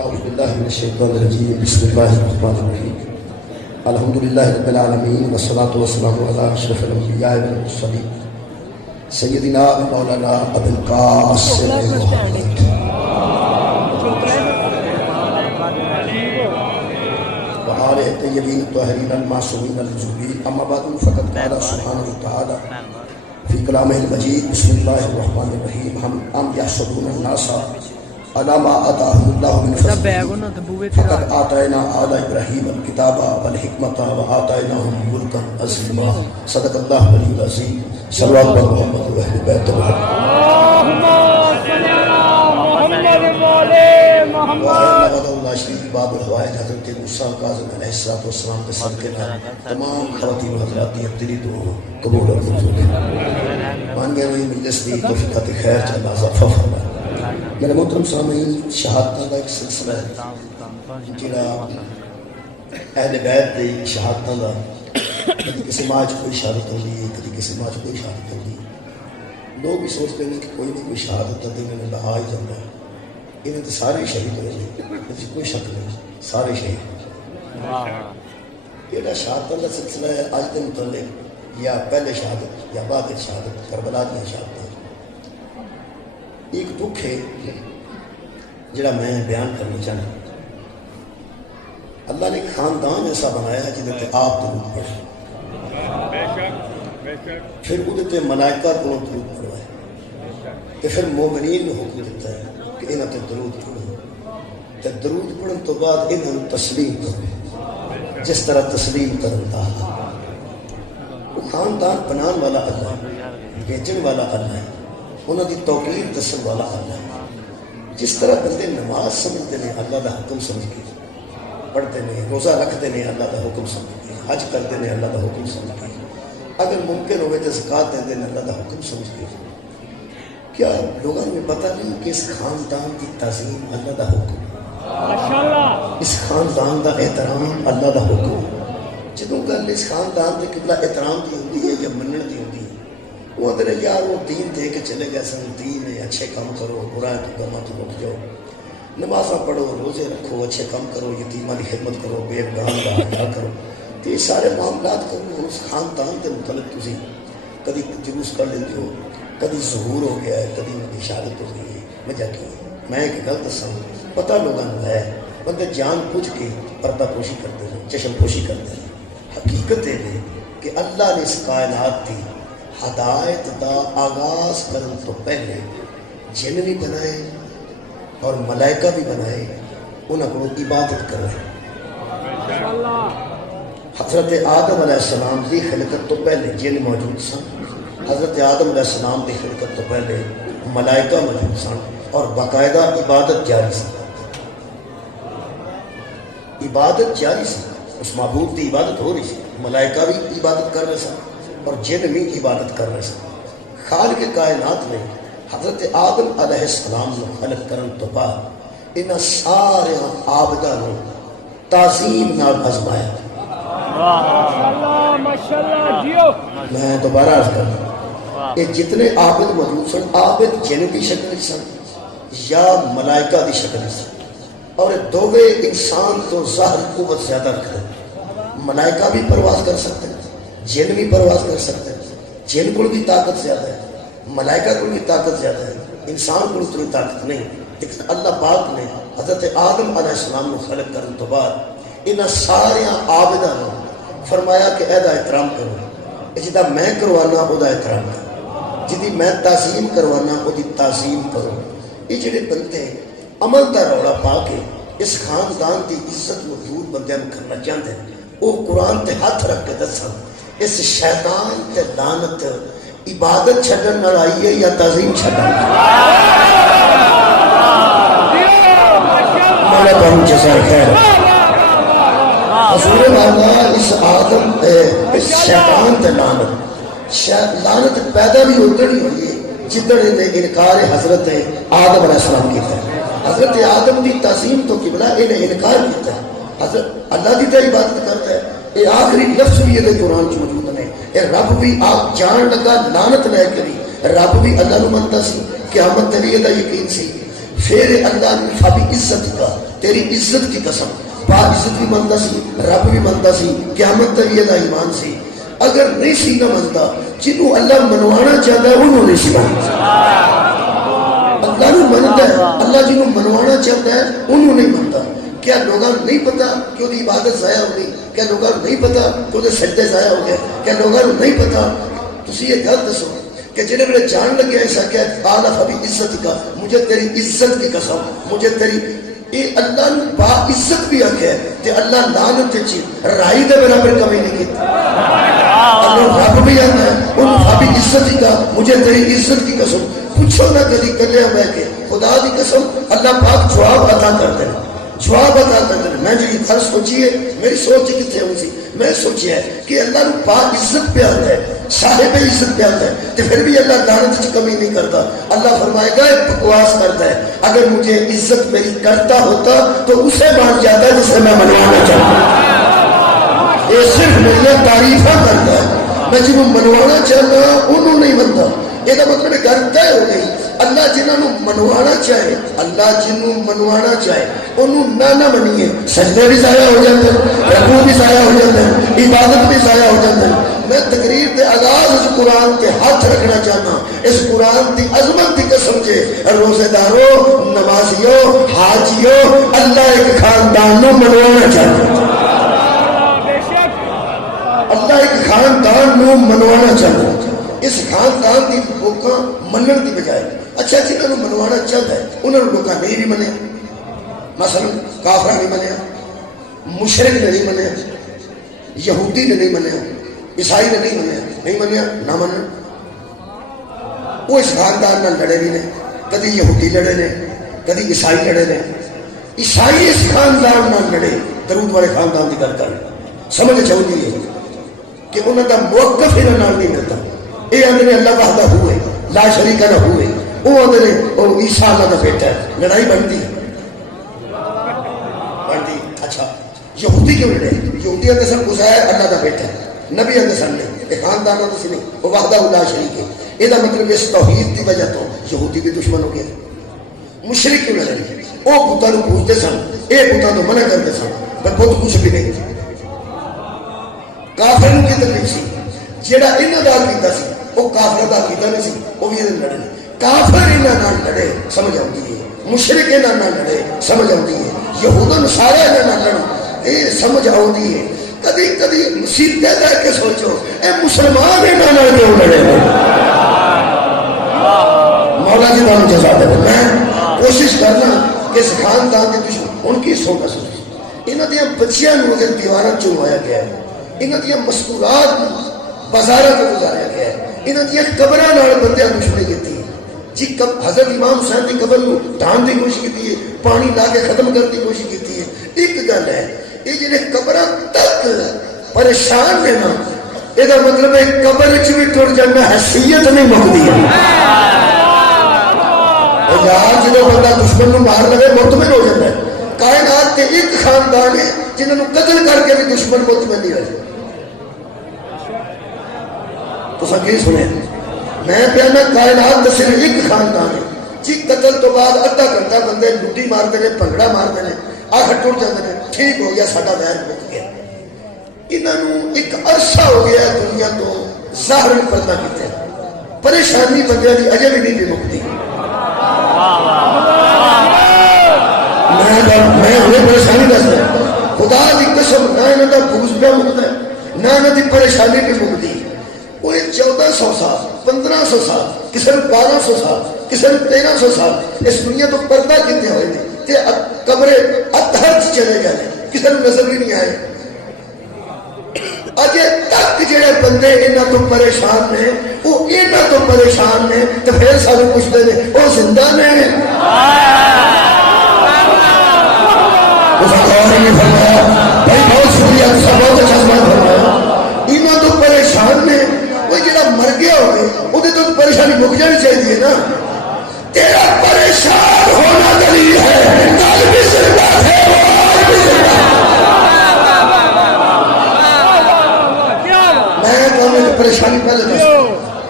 اعوذ باللہ من الشیطان الرجیم بسم اللہ الرحمن الرحیم الحمدللہ رب العالمین والصلاة والسلام علی اشرف الانبیاء والمرسلین سیدنا مولانا ابو القاسم محمد وآل الطیبین الطاہرین المعصومین المجوبین اما بعد فقد قال سبحانہ وتعالی فی کلامہ المجید بسم اللہ الرحمن الرحیم ہم یحسبون الناس علی ما آتاہم اللہ من فضلہ فقد آتینا آل ابراہیم الکتاب والحکمۃ وآتیناہم ملکا عظیما صدق اللہ العلی العظیم صلوات محمد و اہل بیت اللہ شریف باب الحوائج حضرت موسیٰ کاظم علیہ السلام کے صدقے میں تمام خواتین و حضرات دی دلی تو قبول اور منظور ہے مان گئے ہوئی مجلس دی توفیقات خیر چاہنا اضافہ فرمائے میرے محترم سامعین شہادتوں کا ایک سلسلہ ہے جڑا اہل بیت دی شہادتوں کا کدی کسی ماں چ کوئی شہادت ہوندی ہے کدی کسی ماں چ کوئی شہادت ہوندی ہے لوگ بھی سوچتے ہیں کہ کوئی نہیں کوئی شہادت تو انہوں نے لہا ہی جانا ہے انہیں تو سارے شہید ہوئے ہیں اس کوئی شک نہیں سارے شہید یہ شہادتوں کا سلسلہ ہے آج کے متعلق یا پہلے شہادت یا بعد شہادت کربلا کی شہادت ایک دکھ ہے جڑا میں بیان کرنا چاہنا اللہ نے خاندان ایسا بنایا ہے جہاں آپ درود پڑھیں پھر وہ ملائکہ کو درود پڑھوائے کہ پھر مومنین نے حکم دیتا ہے کہ انہاں تے درود پڑھو تے درود پڑھن تو بعد انہاں تسلیم کرو جس طرح تسلیم کرتا ہے وہ خاندان بنان والا اللہ ہے بھیجن والا اللہ ہے انہوں دی توقیر دسن والا اللہ ہے جس طرح بندے نماز سمجھتے ہیں اللہ دا حکم سمجھ کے پڑھتے ہیں روزہ رکھتے ہیں اللہ دا حکم سمجھ کے حج کرتے ہیں اللہ دا حکم سمجھ کے اگر ممکن ہوئے تو زکوٰۃ دیتے ہیں اللہ دا حکم سمجھ کے کیا لوگوں میں پتہ نہیں کہ اس خاندان کی تعظیم اللہ دا حکم اس خاندان دا احترام اللہ دا حکم جدوں گل اس خاندان دے قبلہ احترام دی ہوتی ہے یا منن دی ہوتی ہے وہ اندر یار وہ دین دے کے چلے گئے سن دین ہے اچھے کام کرو برا تو کما تو رک جاؤ نمازاں پڑھو روزے رکھو اچھے کام کرو یتیماں کی خدمت کرو بے گاہاں کا حیا کرو تو یہ سارے معاملات کرو اس خاندان کے متعلق تسی کدی جلوس کر لیتے ہو کدی ظہور ہو گیا ہے کدی ان کی شہادت ہو گئی ہے وجہ کی میں ایک گل دساں پتہ لوگوں کو ہے بندے جان بوجھ کے پردہ پوشی کرتے ہیں چشم پوشی کرتے ہیں حقیقت یہ ہے کہ اللہ نے اس کائنات کی ہدایت دا آغاز کرن تو پہلے جن بھی بنائے اور ملائکہ بھی بنائے انہوں کو عبادت کر رہے حضرت آدم علیہ السلام کی خلقت تو پہلے جن موجود سن حضرت آدم علیہ السلام کی خلقت تو پہلے ملائکہ موجود سن اور باقاعدہ عبادت جاری سی عبادت جاری سی اس معبود کی عبادت ہو رہی سی ملائکہ بھی عبادت کر رہے سن اور جن بھی عبادت کر رہے سن خالق کائنات نے حضرت آدم علیہ السلام نے خلق کرن تو بعد انہاں سارے عابداں نوں تعظیم نال آزمایا میں دوبارہ عرض کرتا ہوں کہ جتنے عابد موجود سن عابد جن کی شکل سن یا ملائکہ کی شکل سن اور دووے انسان تو ظاہر قوت زیادہ رکھتے ہیں ملائکہ بھی پرواز کر سکتے ہیں جن بھی پرواز کر سکتے ہیں جن کو بھی طاقت زیادہ ہے ملائکہ کو بھی طاقت زیادہ ہے انسان کو اتنی طاقت نہیں لیکن اللہ پاک نے حضرت آدم علیہ السلام کو خلق کرنے تو بعد انہاں سارے عابداں نے فرمایا کہ ایدا احترام کرو جدا میں کروانا او دا احترام کرو جدی میں تعظیم کروانا او دی تعظیم کرو یہ جڑے بندے عمل دا روڑا پا کے اس خاندان کی عزت مضبوط بندیاں کرنا چاہتے ہیں وہ قرآن تے ہاتھ رکھ کے دساں اس شیطان تے لعنت عبادت چھڈن نال آئی ہے یا تعظیم چھڈن مولا بہن جزائے خیر حضور مولا اس آدم اس شیطان تے لعنت پیدا بھی ادھر ہی ہوئی ہے جدھر نے انکار حضرت آدم علیہ السلام کیتا ہے حضرت آدم دی تعظیم تو قبلہ انہیں انکار کیتا ہے حضرت اللہ دی تے عبادت کرتا ہے یہ آخری لفظ بھی یہ قرآن چ موجود نے یہ رب بھی آپ جان لگا لعنت لے کری رب بھی اللہ نو منتا سی قیامت تے بھی یہ یقین سی پھر اللہ نے فبی عزت کا تیری عزت کی قسم با عزت بھی منتا سی رب بھی منتا سی قیامت تک یہ ایمان سی اگر نہیں سی نہ منتا جنہوں اللہ منوانا چاہتا ہے انہوں نے سی منتا اللہ نے منتا ہے اللہ جنہوں منوانا چاہتا ہے انہوں نہیں منتا کیا لوگوں نہیں پتا کہ وہ عبادت ضائع ہو گئی کیا لوگوں نہیں پتا کہ وہ سجدے ضائع ہو گئے کیا لوگوں نہیں پتا تسی یہ گل دسو کہ جنہیں میرے جان لگے ایسا کیا قال فبی عزت کا مجھے تیری عزت کی قسم مجھے تیری یہ اللہ نے با عزت بھی آگیا ہے کہ اللہ لعنت چی رائی دے برابر کمی نہیں کی اللہ رب بھی آتا ہے ان فبی عزت کا مجھے تیری عزت کی قسم پوچھو نہ کدی کلے میں کہ خدا دی قسم اللہ پاک جواب عطا کر دے جواب عطا کر دے میں جو یہ فرض سوچی ہے میری سوچ کتنے ہوئی سی میں سوچی ہے کہ اللہ نے پاک عزت پہ آتا ہے صاحب عزت پہ آتا ہے تو پھر بھی اللہ لعنت کی کمی نہیں کرتا اللہ فرمائے گا بکواس کرتا ہے اگر مجھے عزت میری کرتا ہوتا تو اسے مان جاتا ہے جسے میں منوانا چاہتا ہوں یہ صرف میری تعریفہ کرتا ہے میں جنہوں منوانا چاہتا ہوں انہوں نہیں منتا یہ مطلب گھر طے ہو گئی اللہ جنہوں منوانا چاہے اللہ جنہوں منوانا چاہے انہوں نہ منیے سجدے بھی ضائع ہو جاتے ہیں رکوع بھی ضائع ہو جاتے ہیں عبادت بھی ضائع ہو جاتے ہیں میں تقریر کے آغاز اس قرآن کے ہاتھ رکھنا چاہتا ہوں اس قرآن کی عظمت کی قسم کے روزے داروں نمازیوں حاجیوں اللہ ایک خاندان نو منوانا چاہتا ہے اللہ ایک خاندان نو منوانا چاہتا ہے اس خاندان کی لوکاں منن کی بجائے اچھا جنہوں منوانا چاہتا ہے انہوں نے لوکاں نہیں بھی منیا مثلا کافرہ نہیں منیا مشرک نے نہیں منیا یہودی نے نہیں منیا عیسائی نے نہیں منیا نہ منن وہ اس خاندان نال لڑے بھی نے کدی یہودی لڑے نے کدی عیسائی لڑے نے عیسائی اس خاندان نال لڑے درود والے خاندان کی گل کر سمجھ چاہیے ہے کہ انہوں کا موقف انہوں نال نہیں ملتا یہ آدھے اللہ وحدہ ہوئے لا شریک نہ ہوئے وہ آدھے وہ عیسیٰ اللہ کا بیٹا ہے لڑائی بنتی اچھا یہودی کیوں لڑے یہودی آدھے سن عزیر اللہ کا بیٹا ہے نبی آدھے سن نہیں ایک خاندان آدھے سن نہیں وہ وحدہ لا شریک ہے یہ مطلب اس توحید کی وجہ تو یہودی بھی دشمن ہو گیا مشرک کیوں لڑے وہ بتاں کو پوچھتے سن یہ بتاں تو منع کرتے سن پر بت کچھ بھی نہیں کافر کی تکلیف سی جیڑا انہاں دا کیتا سی وہ کافر دا کیتا نہیں سی وہ بھی لڑے کافر انہاں نال لڑے سمجھ آتی ہے مشرک انہاں نال لڑے سمجھ آتی ہے یہود نصارا انہاں نال لڑے یہ سمجھ آتی ہے کبھی کبھی سیدھے رہ کے سوچو اے مسلمان انہاں نال کیوں لڑے مولا جی تمہیں جزا دے میں کوشش کرنا کہ اس خاندان کے دشمن ان کی سوچ انہاں دیاں بچیاں نوں اگر دیواراں چنوایا گیا ہے انہاں دیاں مستورات بازارہ کو گزاریا گیا ہے انہاں دیاں قبراں نال بندیاں دشمنی کیتی ہے جی حضرت امام حسین کی قبر کو ڈھان دی کوشش کی ہے پانی لا کے ختم کرنے کی کوشش کی ہے ایک گل ہے یہ جڑے قبراں تک پریشان نے نا یہ مطلب ہے قبر وچ بھی ٹر جانا حیثیت نہیں مکدی ہے یار جدو بندہ دشمن کو مار لگے مطمئن ہو جاتا ہے کائنات کے ایک خاندان ہے جنہوں نے قتل کر کے بھی دشمن مطمئن نہیں رہے تو سب یہ سنے میں کہنا کائنات کا صرف ایک خاندان ہے جی قتل تو بعد ادھا گھنٹہ بندے لٹی مارتے ہیں بھنگڑا مارتے ہیں آخر ٹوٹ جاتے ہیں ٹھیک ہو گیا ساڈا ویر مک گیا انہوں ایک عرصہ ہو گیا دنیا تو ظاہر میں پردہ کیتے ہیں پریشانی بندے کی اجے بھی نہیں مکتی میں ہمیں پریشانی دس رہا خدا کی قسم نہ انہوں کا بوجھ پہ مکتا ہے نہ انہوں کی پریشانی بھی مکتی وہ 1400 سال 1500 سال کسی نے 1200 سال کسی نے 1300 سال اس دنیا تو پردہ کتنے ہوئے تھے قبرے اتھر چلے گئے کسی نے نظر بھی نہیں آئے اجے تک جڑے بندے انہاں تو پریشان نے وہ انہاں تو پریشان نے تو پھر سارے پوچھتے ہیں وہ زندہ نے فرمایا بھائی بہت شکریہ بہت اچھا سوال فرمایا ایمان تو پریشان نے وہ جڑا مر گیا ہوگا وہ تو پریشانی مک جانی چاہیے نا تیرا پریشان ہونا دلیل ہے کل بھی زندہ ہے آج بھی زندہ میں کہوں پریشانی پہلے دس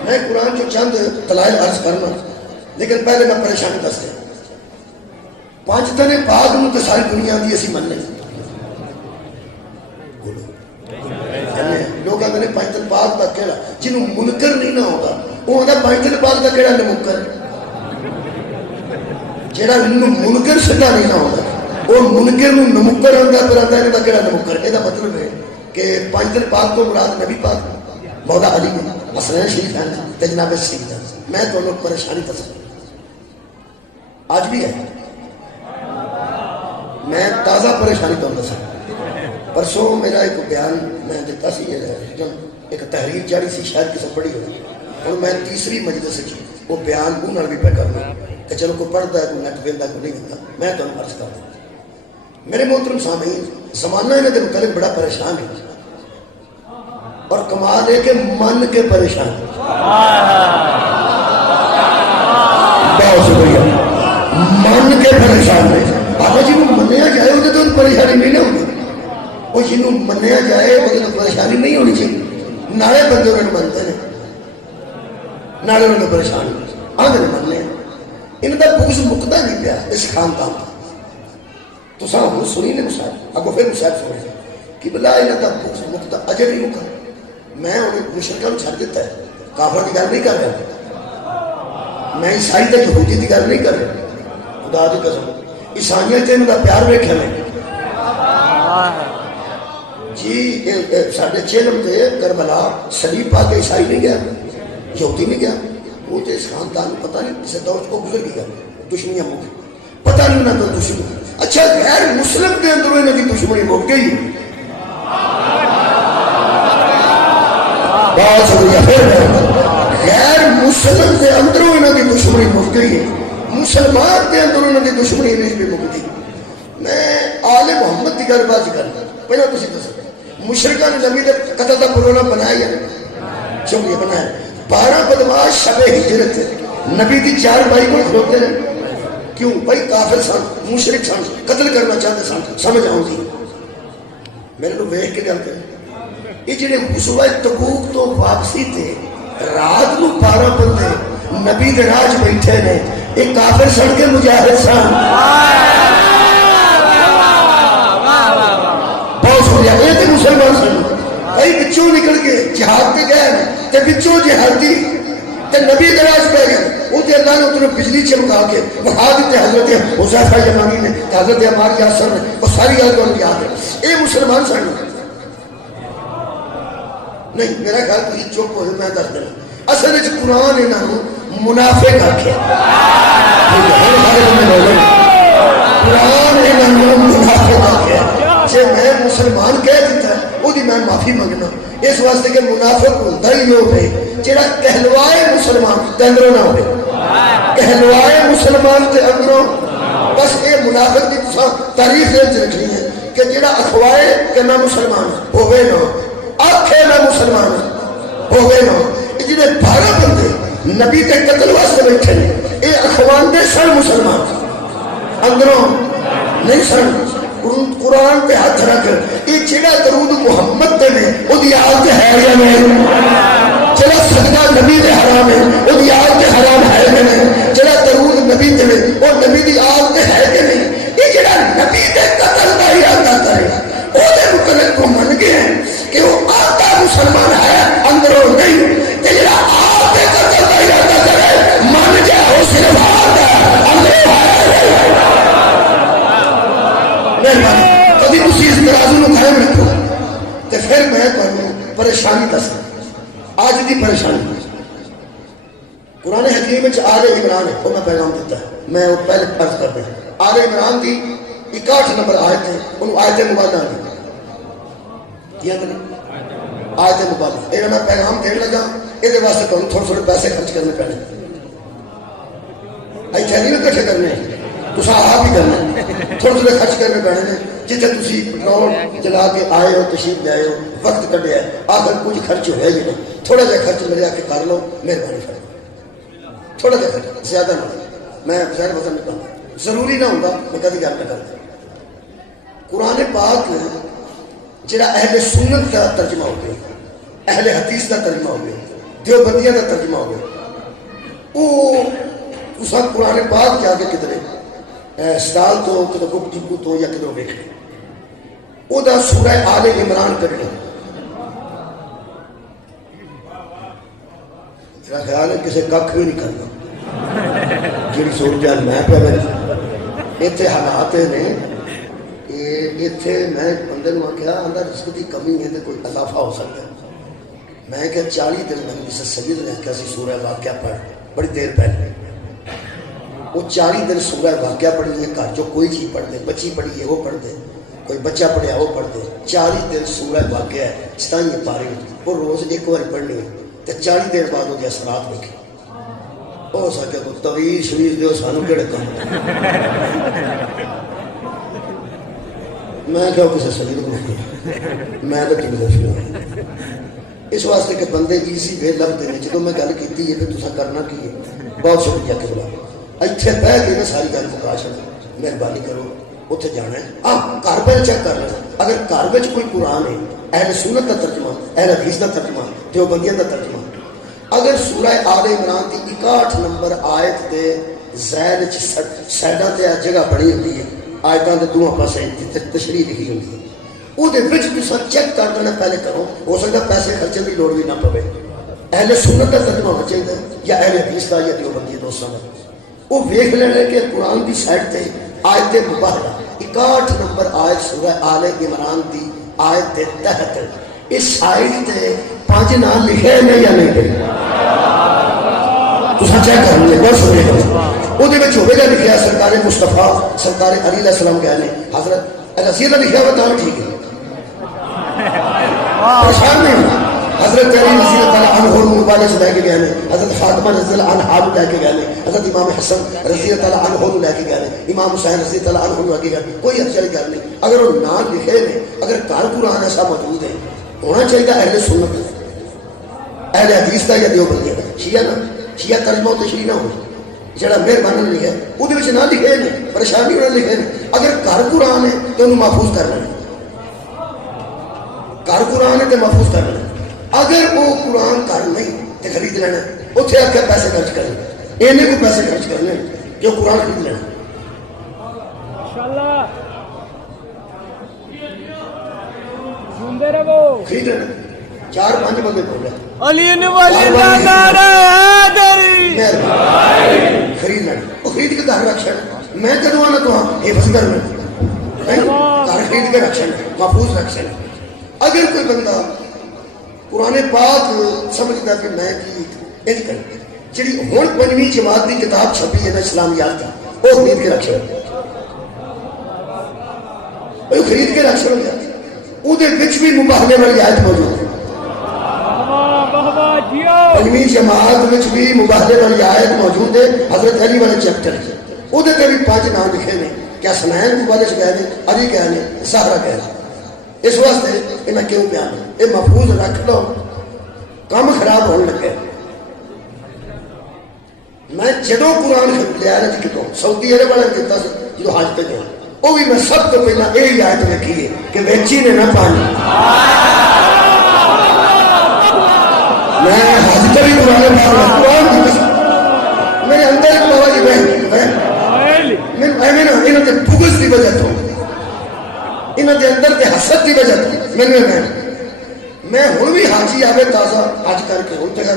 میں قرآن جو چند دلائل عرض کرنا لیکن پہلے میں پریشانی دس دیں پانچ تنے پاک نو تے ساری دنیا دی اسی مننے لوگ آتے ہیں پانچ تن پاک دا کیڑا جنہوں منکر نہیں نہ ہوگا وہ آتا پانچ تن پاک دا کیڑا نمکر جیڑا انہوں منکر سکا نہیں نہ ہوگا وہ منکر نو نمکر ہوگا پر آتا ہے کیڑا نمکر یہ مطلب ہے کہ پانچ تن پاک تو مراد نبی پاک مولا علی حسنین شریف ہیں تے جناب سید ہیں میں تو لوگ پریشانی کر سکتا آج بھی ہے میں تازہ پریشانی تو اندر سکتا پرسوں میرا ایک بیان میں دیتا سی ایک تحریر جاری سی شاید کسی پڑھی ہوئی اور میں تیسری مجلس سے وہ بیان انہوں بھی پہ کرنا کہ چلو کوئی پڑھتا ہے کوئی نٹ بیندا کوئی نہیں بیندا میں تو عرض کر دوں میرے محترم سامعین زمانہ انہیں کے متعلق بڑا پریشان ہے اور کمال ہے کہ من کے پریشان بہت شکریہ من کے پریشان ہے بابا جی کو منیا جائے وہ تو پریشانی نہیں نہ ہوگی وہ جنہوں منیا جائے وہ تو پریشانی نہیں ہونی چاہیے نارے بندے انہوں منتے ہیں نارے انہوں نے پریشانی آگے مننے ان کا بغض مکتا نہیں پیا اس خاندان کا تو سامنے سنی نے مصاحب اگو پھر مصاحب سنے کہ بلا انہوں کا بغض مکتا اجے نہیں مکا میں انہیں مشرکہ چھڑ دیتا ہے کافر کی گل نہیں کر رہا میں عیسائی تے یہودی کی گل نہیں کر رہا خدا دی قسم عیسائیاں تے انہوں کا پیار ویکھیا میں جی ساڑھے چیلم تے کربلا صلیب پا کے عیسائی نہیں گیا یہودی نہیں گیا وہ تے اس خاندان پتہ نہیں کسے دور کو گزر گیا دشمنیاں موقع پتہ نہیں انہوں نے دشمنی اچھا غیر مسلم کے اندروں انہوں کی دشمنی موقع گئی بہت شکریہ پھر غیر مسلم کے اندروں انہوں کی دشمنی موقع گئی مسلمان کے اندروں انہوں کی دشمنی نہیں بھی موقع گئی میں آل محمد کی گل بات کرنا پہلے تسی دسو مشرکہ نے نبی دے قتل دا پروگرام بنایا یا شکریہ بنایا 12 بدماش شب ہجرت نبی دی 4 بھائی کو کھلوتے ہیں کیوں بھائی کافر سن مشرک سن قتل کرنا چاہتے سن سمجھ آؤں جی میرے کو ویکھ کے گل کریں یہ جڑے غزوہ تبوک تو واپسی تھے رات کو 12 بندے نبی دے راج بیٹھے نے ایک کافر سن کے مجاہد سن یہ تو مسلمان سن کئی بچوں نکل کے جہاد پہ گئے تے بچوں جہادی تے نبی دراز پہ گئے وہ تے اللہ نے اتنے بجلی چمکا کے بخا دیتے حضرت حذیفہ یمانی نے حضرت عمار یاسر نے وہ ساری یاد کو یاد ہے یہ مسلمان سن نہیں میرا خیال تو یہ چپ ہوئے میں دس دینا اصل وچ قرآن انہوں منافق آکھیا قرآن انہوں منافق آکھیا جے میں مسلمان کہہ دیتا ہے وہ دی میں معافی مانگنا اس واسطے کہ منافق ہوتا ہی لوگ ہے جڑا کہلوائے مسلمان تے اندروں نہ ہوئے کہلوائے مسلمان تے اندروں بس یہ منافق کی تاریخ رکھنی ہے کہ جڑا اخوائے کہ میں مسلمان ہوئے نا آنکھے میں مسلمان ہوئے نا یہ جڑے 12 بندے نبی تے قتل واسطے بیٹھے یہ اخوان دے سن مسلمان اندروں نہیں سن قرآن پہ ہاتھ رکھ یہ جڑا درود محمد دے میں وہ دی آل تے ہے یا نہیں جڑا صدقہ نبی دے حرام ہے وہ دی آل تے حرام ہے یا نہیں جڑا درود نبی دے میں وہ نبی دی آل تے ہے یا نہیں یہ جڑا نبی دے قتل دا ارادہ کرے وہ دے متعلق کو من گئے ہیں کہ وہ آتا مسلمان ہے اندروں نہیں کہ جڑا آل تے قتل دا ارادہ کرے من جائے وہ صرف آتا اندروں ہے مہربانی کبھی کسی اس ترازو میں قائم رکھو تو پھر میں تمہیں پریشانی دس آج دی پریشانی قرآن حکیم میں آل عمران ہے وہ میں پیغام دیتا ہے میں وہ پہلے فرض کرتے ہیں آل عمران دی 61 نمبر آیت ہے ان آیت مبادہ دی کیا کریں آیت مبادہ ایک میں پیغام دے لگا یہ واسطے تو تھوڑے تھوڑے پیسے خرچ کرنے پڑے ایسے نہیں کٹھے کرنے تو آپ ہی کرنا تھوڑے تھوڑے خرچ کرنے پڑنے جتنے تسی پٹرول جلا کے آئے ہو تشریف لے آئے ہو وقت کٹے ہے آخر کچھ خرچ ہو ہے نہیں تھوڑا جا خرچ میرے آ کے کر لو مہربانی فرمائیں تھوڑا جا خرچ زیادہ نہ میں ظاہر وطن نہیں کروں ضروری نہ ہوگا میں کبھی گل نہ کرتا قرآن پاک جڑا اہل سنت کا ترجمہ ہو گیا اہل حدیث کا ترجمہ ہو گیا دیوبندیاں کا ترجمہ ہو گیا وہ اس وقت قرآن پاک کے آگے کدھر سٹال تو کدو بک ڈپو تو یا کدو ویکھے او دا سورہ آل عمران کڈنا میرا خیال ہے کسی ککھ بھی نہیں کرنا جڑی صورت میں پہ میرے اتنے حالات نے کہ اتنے میں بندے نو آخیا آدھا رزق کی کمی ہے تو کوئی اضافہ ہو سکتا ہے میں کہ 40 دن میں کسی سید نے آخیا سی سورہ واقعہ پڑھ بڑی دیر پہلے وہ 40 دن سورہ واقعہ پڑھی ہے گھر جو کوئی چیز پڑھ دے بچی پڑھی ہے وہ پڑھ دے کوئی بچہ پڑھیا وہ پڑھ دے 40 دن سورہ واقعہ ہے 27 پارے وہ روز ایک بار پڑھنی ہے تو 40 دن بعد وہ اثرات دیکھے ہو سکے تو طویل شریف دیو سانو کہڑے کام میں کہو کسی سید کو میں تو ٹیم دس اس واسطے کہ بندے ایزی وے لبتے ہیں جدو میں گل کی ہے پھر تسا کرنا کی ہے بہت شکریہ کروا اتنے بہ کے نا ساری گل مکا چڑ مہربانی کرو اتنے جانا ہے ہاں گھر پہ چیک کر لینا اگر گھر میں کوئی قرآن ہے اہل سنت کا ترجمہ اہل حدیث کا ترجمہ دیوبندیاں کا ترجمہ اگر سورہ آل عمران کی 61 نمبر آیت دے زیر سائڈاں تے جگہ بڑی ہوتی ہے آیتاں دے دونوں پاسے تشریح لکھی ہوتی ہے وہ چیک کر دینا پہلے کرو ہو سکتا پیسے خرچے کی لوڑ بھی نہ پوے اہل سنت کا ترجمہ ہونا چاہیے یا اہل حدیث کا یا دیوبندی دوستوں کا وہ ویکھ لینا کہ قرآن کی سائڈ تے آیت مبارکہ 61 نمبر آیت سورہ آل عمران دی آیت دے تحت اس سائڈ تے 5 نام لکھے ہیں یا نہیں تو چیک کر لیں بہت سمجھے گا وہ ہوئے گا لکھا سرکار مصطفیٰ سرکار علی علیہ السلام کہنے حضرت رضی اللہ لکھا ہوا تاں ٹھیک ہے پریشان نہیں حضرت علی رضی اللہ عنہ مبالغ سے لے کے گئے حضرت فاطمہ رضی اللہ عنہ لے کے گئے حضرت امام حسن رضی اللہ عنہ لے کے گئے امام حسین رضی اللہ عنہ لے کے گئے کوئی اچھی گل نہیں اگر وہ نام لکھے نے اگر کار قرآن ایسا موجود ہے ہونا چاہیے اہل سنت اہل حدیث کا یا دیوبندی کا شیعہ نہ شیعہ ترجمہ تشریح نہ ہو جڑا مہربانی لکھا ہے وہ نہ لکھے نے پریشانی انہوں نے لکھے نے اگر گھر قرآن ہے تو انہوں محفوظ کر لینا گھر قرآن ہے تو محفوظ کر لینا اگر وہ قرآن گھر نہیں تو خرید لینا اتنے آ کے پیسے خرچ کرنے اینے کو پیسے خرچ کرنے جو قرآن خرید لینا خرید لینا 4-5 بندے بول رہے خرید لینا وہ خرید کے گھر رکھ لینا میں کدو آنا تو حفظ کر لینا گھر خرید کے رکھ لینا محفوظ رکھ لینا اگر کوئی بندہ قرآن پاک سمجھتا کہ میں کی کروں جی ہوں 5ویں جماعت کی کتاب چھپی ہے نا اسلامیات کی وہ خرید کے رکھ لینا وہ خرید کے رکھ لینا وہ بھی مباہلے والی آیت موجود ہے 5ویں جماعت بھی مباہلے والی آیت موجود ہے حضرت علی والے چیپٹر وہ بھی 5 نام لکھے نے کیا سنین مبالغ کہنے علی کہنے زہرا کہنے اس واسطے کہ میں کیوں بیان یہ محفوظ رکھ لو کام خراب ہونے لگے میں جدو قرآن لیا نا جی کتوں سعودی عرب والے دیتا سے جدو حج پہ گیا وہ بھی میں سب تو پہلا یہی آیت لکھی ہے کہ ویچی نے نہ پانی میں حج پہ بھی قرآن میرے اندر ایک بابا جی میں بغض کی وجہ تو انہوں دے اندر دے حسد کی وجہ میں ہوں بھی حاجی آوے تازہ حج کر کے ہوں تک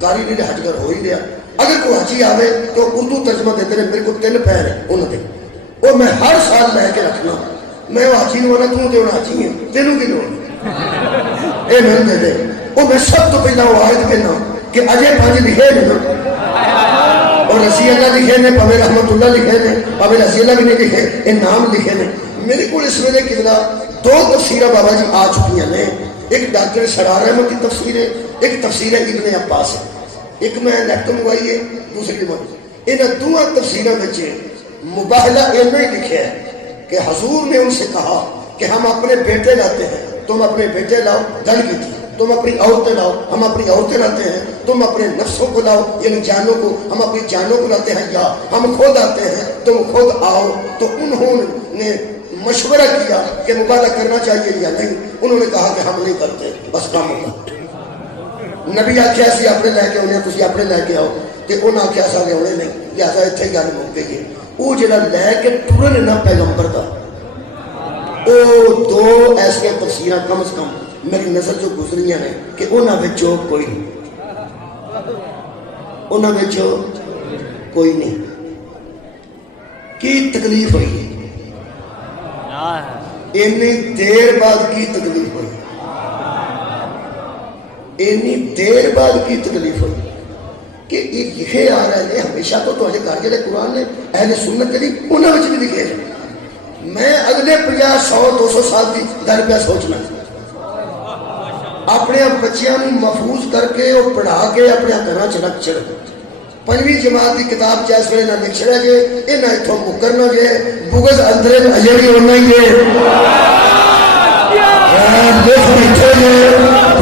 کاری نہیں حج کر ہو ہی لیا اگر کوئی حاجی آوے تو اردو ترجمہ دیتے ہیں میرے کو 3 پیر ہیں انہوں نے وہ میں ہر سال لے کے رکھنا میں وہ حاجی نو آنا توں دینا حاجی ہے تینوں کی لوڑ اے میں دے دے وہ میں سب تو پہلا وہ آیت کہنا کہ اجے 5 لکھے نے اور رضی اللہ لکھے نے پاوے رحمت اللہ لکھے نے پاوے رضی اللہ بھی نہیں لکھے یہ نام لکھے نے میرے کو اس ویلے قبلہ 2 تفسیریں بابا جی آ چکی ہیں ایک ڈاکٹر سرار احمد کی تفسیر ہے ایک تفسیر ہے ابن عباس ہے ایک میں نیٹ تو منگوائی ہے دوسری ان دونوں تفسیروں میں مباہلہ علم ہی لکھا ہے کہ حضور نے ان سے کہا کہ ہم اپنے بیٹے لاتے ہیں تم اپنے بیٹے لاؤ گل کی تھی تم اپنی عورتیں لاؤ ہم اپنی عورتیں لاتے ہیں تم اپنے نفسوں کو لاؤ یعنی جانوں کو ہم اپنی جانوں کو لاتے ہیں یا ہم خود آتے ہیں تم خود آؤ تو انہوں نے مشورہ کیا کہ مبادلہ کرنا چاہیے یا نہیں انہوں نے کہا کہ ہم نہیں کرتے بس کام ہوگا نبی آخیا سی اپنے لے کے آنے تھی اپنے لے کے آؤ کہ انہیں آخیا سا کہ انہیں نہیں لہٰذا اتنے گل مک گئی ہے وہ جڑا لے کے ٹرن نہ پیغمبر دا، وہ دو ایسے تفسیراں کم از کم میری نظر جو گزریاں نے کہ انہاں وچوں کوئی نہیں، انہاں وچوں کوئی نہیں۔ کی تکلیف ہوئی اینی دیر بعد کی تکلیف ہوئی، اینی دیر بعد کی تکلیف ہوئی کہ یہ لکھے آ رہے ہیں ہمیشہ تو تھوڑے گھر جڑے قرآن نے اہل سنت کے لیے انہوں نے بھی لکھے ہیں۔ میں اگلے 50 100 200 سال کی گل پہ سوچنا اپنے بچیاں محفوظ کر کے وہ پڑھا کے اپنے گھر چ رکھ چڑھ 5ویں جماعت کی کتاب چ اس ویلے نہ لکھ چڑھا جے یہ نہ اتوں مکرنا جے بغض اندرے اجے بھی ہونا ہی ہے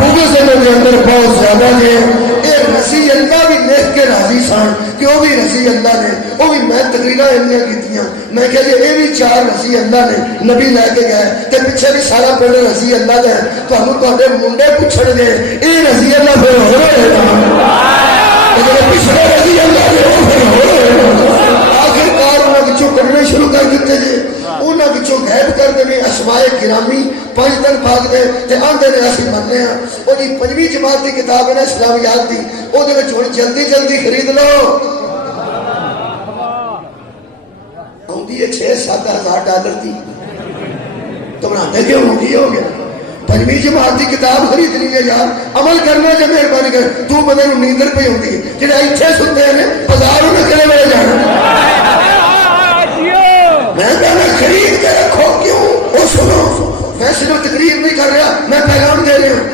بغض اندر بہت زیادہ ہے۔ یہ رسی اللہ بھی لکھ کے راضی سن کہ وہ بھی رسی اللہ نے، وہ بھی میں تقریرا انیاں کیتیاں میں کہ یہ بھی 4 رسی اللہ نے نبی لے کے گئے تے پیچھے بھی سارا پنڈ رسی اللہ نے تانوں تہاڈے منڈے پوچھن گے یہ رسی اللہ پھر ہو رہے پچھلے رسی اللہ نے وہ پھر ہو رہے آخرکار انہاں وچوں کڈنے شروع کر دیتے جے انہاں وچوں غائب کر دینے اسمائے گرامی 5 دن بھاگ دے تے آندے نے اسی مننے ہاں وہ دی 5ویں جماعت کی کتاب ہے نا اسلامیات دی او دے وچ ہن جلدی جلدی خرید لو آندی ہے 6-7 ہزار ڈالر دی تو بناتے کیوں ہوگی ہو گیا 5ویں جماعت کی کتاب خریدنی ہے یار عمل کرنا جو مہربانی کر تو بندے نوں نیندر پئی ہوندی ہے جڑا ایتھے ستے ہیں بازار میں کلے لے جانا میں کہنا خرید کے رکھو کیوں وہ سنو میں صرف تقریر نہیں کر رہا میں پیغام دے رہا ہوں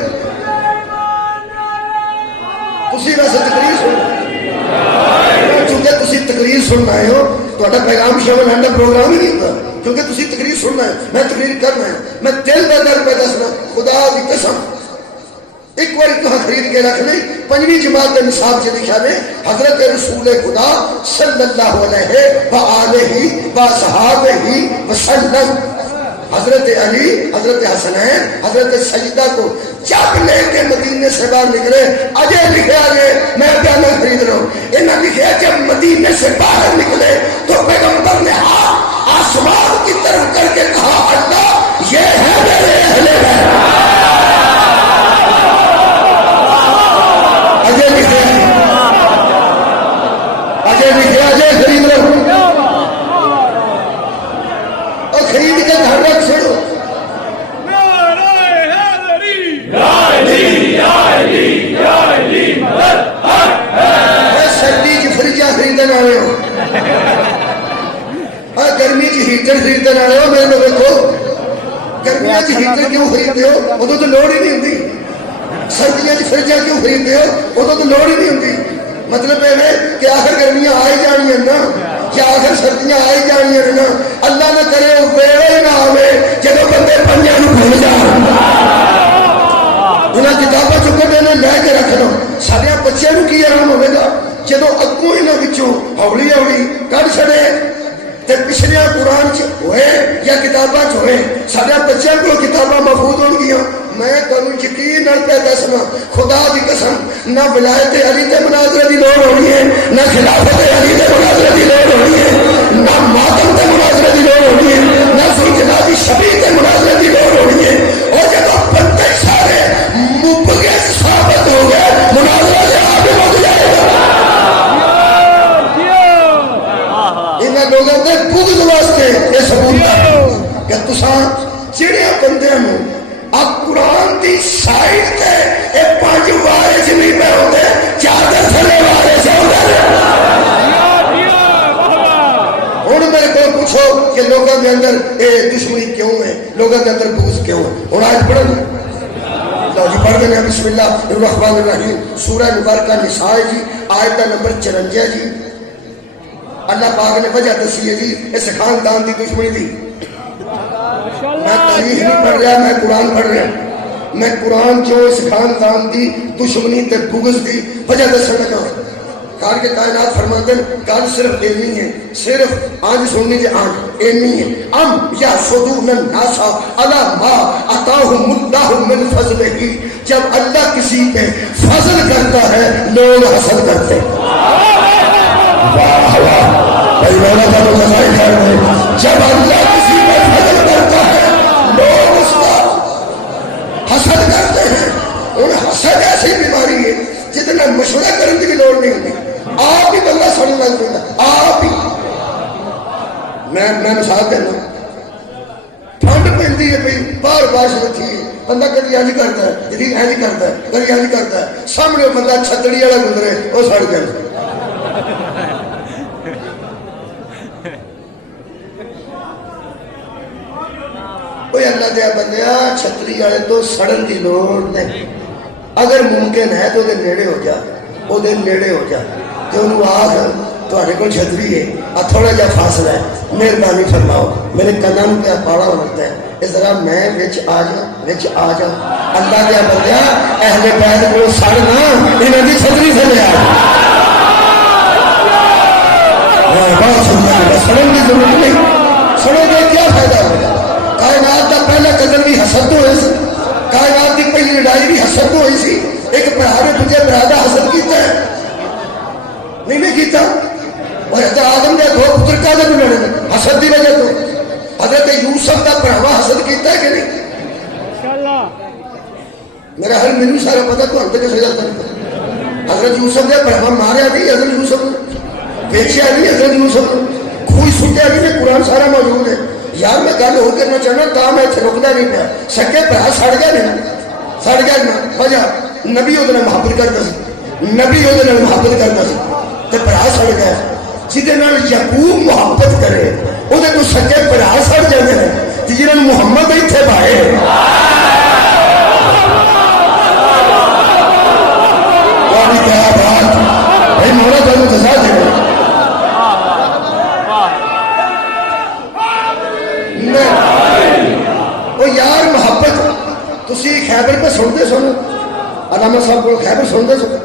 تسی ویسے تقریر سن چونکہ تسی تقریر سن رہے ہو تو پیغام شامل ہنڈا پروگرام ہی نہیں ہوتا کیونکہ تسی تقریر سننا ہے میں تقریر کرنا ہے میں دل بدل پہ دسنا خدا کی قسم ایک بار کہاں خرید کے رکھ نہیں 5ویں جماعت کے نصاب سے لکھا نے حضرت رسول خدا صلی اللہ علیہ وآلہ وصحبہ وسلم حضرت علی حضرت حسنین حضرت سجدہ کو جب لے کے مدینے سے باہر نکلے اجے لکھے آگے میں پیانہ خرید رہا ہوں انہاں لکھے جب مدینے سے باہر نکلے تو پیغمبر نے ہاتھ آسمان کی طرف کر کے کہا اللہ یہ ہے میرے اہل بیت اجے لکھے اجے خرید رہا ہوں اور خرید کے گھر رکھ چھوڑو سردی کی فریجاں خریدنے والے ہو اور گرمی کی ہیٹر خریدنے والے ہو میرے لوگوں کو گرمیاں کی ہیٹر کیوں خریدتے ہو ادو تو لوڑ ہی نہیں ہوتی سردیاں کی فریجاں کیوں خریدتے ہو ادو تو لوڑ ہی نہیں ہوتی مطلب یہ ہے کہ آخر گرمیاں آئی جانی ہیں نا یا آخر سردیاں آئی جانی ہیں نا اللہ نہ کرے وہ ویڑے نہ آوے جب بندے پنجاں نوں بھول جان انہاں کتاباں چکر دینے لے کے رکھ لو سارے بچے نوں کی آرام ہوے گا جدو اگوں انہاں وچوں ہولی ہولی کڈ چھڑے تے پچھلیاں قرآن چ ہوئے یا کتاباں چ ہوئے سارے بچیاں کو کتاباں محفوظ ہون گیاں میں تانوں یقین نال پہ دسنا خدا دی قسم نہ ولایت علی تے مناظرے دی لوڑ ہونی ہے نہ خلافت علی تے مناظرے دی لوڑ ہونی ہے نہ ماتم تے مناظرے دی لوڑ ہونی ہے نہ ذوالجلال شفیع تے مناظرے دی لوڑ ہونی ہے اور جب بندے سارے مبغض ثابت ہو گئے مناظرہ دے آگے مک جائے گا انہاں لوگوں دے بغض واسطے یہ ثبوت ہے کہ تساں جڑے بندیاں نوں اب قرآن دی سائٹ تے اے 5 وارث نہیں پہ ہوتے چادر تھلے وارث ہوتے ہوں میرے کو پوچھو کہ لوگوں کے اندر اے دشمنی کیوں ہے لوگوں کے اندر بغض کیوں ہے ہوں آج پڑھو لو جی پڑھ دینا بسم اللہ الرحمن الرحیم سورہ مبارکہ نساء جی آیت نمبر 54 جی اللہ پاک نے وجہ دسی ہے جی اس خاندان دی دشمنی دی میں تاریخ نہیں پڑھ رہا میں قرآن پڑھ رہا میں قرآن جو اس خاندان دی دشمنی تے بغض دی وجہ دسن لگا کار کے کائنات فرماتے ہیں کار صرف علمی ہے صرف آج سننی جے آج علمی ہے ام یا صدون الناسا علا ما عطاہم اللہ من فضلہ جب اللہ کسی پہ فضل کرتا ہے لوگ حسد کرتے واہ واہ بھائی مولا کا تو سزائے خیر ہے. جب اللہ کسی پر فضل کرتا ہے لوگ اس کا حسد کرتے ہیں. ان حسد ایسی بیماری ہے جتنا مشورہ کرنے کی بھی لوڑ نہیں ہوتی. آپ ہی بندہ سڑنے لگ پڑتا. آپ ہی میں مثال دینا. ٹھنڈ پہنتی ہے پی باہر بارش ہوتی ہے بندہ کبھی ایج کرتا ہے کبھی ایج کرتا ہے کبھی ایج کرتا ہے. سامنے بندہ چھتڑی والا گزرے وہ سڑ جائے. کوئی اللہ دیا بندیا چھتری والے تو سڑن کی لوڑ نہیں. اگر ممکن ہے تو نیڑے ہو جا. وہ نیڑے ہو جا تو انہوں آخ تھوڑے کو چھتری ہے اور تھوڑا جا فاصلہ ہے مہربانی فرماؤ میرے کنن پہ پاڑا ہوتا ہے اس طرح میں وچ آ جا. اللہ دیا بندیا اہل بیت کو سڑنا انہیں دی چھتری سے لیا. بہت سندر. سڑن کی ضرورت نہیں. سڑو گے کیا فائدہ ہوگا. کائنات کا پہلا قدر بھی حسد تو ہوئی سی. کائنات کی پہلی لڑائی بھی حسد تو ہوئی سی. ایک بھرا نے تجھے برا دا حسد کیتا ہے نہیں کیتا. اور حضرت آدم نے دو پتر کا دے لڑے حسد دی وجہ تو. حضرت یوسف کا بھراوا حسد کیتا ہے کہ نہیں. میرا حل مینوں سارا پتا تو ہم تک کیسے جاتا نہیں. حضرت یوسف نے بھراوا ماریا نہیں. حضرت یوسف نے بیچیا نہیں. حضرت یوسف نے کھوئی سٹیا نہیں. قرآن سارا موجود ہے. یار میں گل ہو کرنا چاہنا تا میں اتنے رکتا نہیں پیا. سکے بھرا سڑ گیا نہیں سڑ گیا نا وجہ نبی وہ محبت کرتا سی. نبی وہ محبت کرتا سی تو بھرا سڑ گیا. جہد یعقوب محبت کرے وہ تو سکے بھرا سڑ جاتے ہیں جنہوں محمد اتنے پائے. کیا بات بھائی مولا تمہیں دسا دے. وہ یار محبت تسی خیبر پہ سنتے سنو. علامہ صاحب کو خیبر سنتے سنو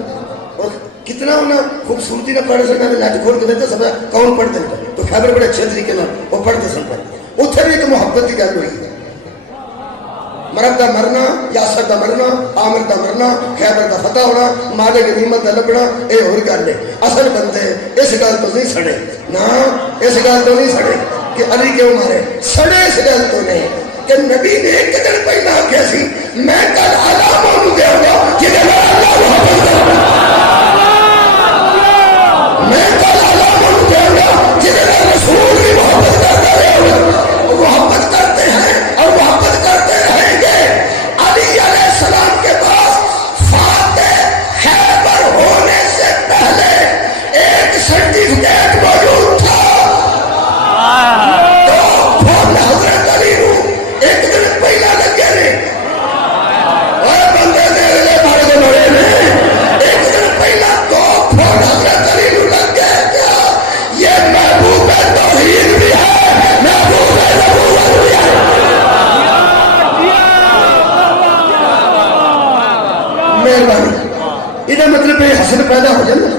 اور کتنا انہیں خوبصورتی نہ پڑھ سکتا. نیٹ کھول کے دیتے سب کون پڑھتے ہیں تو خیبر بڑے اچھے طریقے وہ پڑھتے سن پہ. اتنے بھی ایک محبت کی گل ہوئی. مرد دا مرنا یاسر دا مرنا عامر دا مرنا خیبر دا فتح ہونا مالے غنیمت دا لبنا یہ اور گل ہے. اصل بندے اس گل تو نہیں سڑے نہ اس گل تو نہیں سڑے کہ علی کیوں مارے. سڑے اس گل تو نہیں کہ نبی نے ایک دن پہلا آخیا سی میں کل علامہ دیا گا جنہیں اللہ محبت کرتا. میں کل علامہ دیا گا جنہیں رسول کی محبت کرتا رہے. محبت کرتے ہیں اور محبت کرتے رہیں گے. علی علیہ السلام کے پاس فاتح خیبر ہونے سے پہلے ایک سرٹیفکیٹ موجود تھا. حضرت علی ایک دن پہلا لگے نے بندے دے بڑے دے بڑے نے ایک دن پہلا تو پھول حضرت علی نو لگ گئے. کیا یہ محبوب توحید بھی ہے محبوب نبوت بھی ہے. مہربانی یہ مطلب ہے حسد پیدا ہو جائے.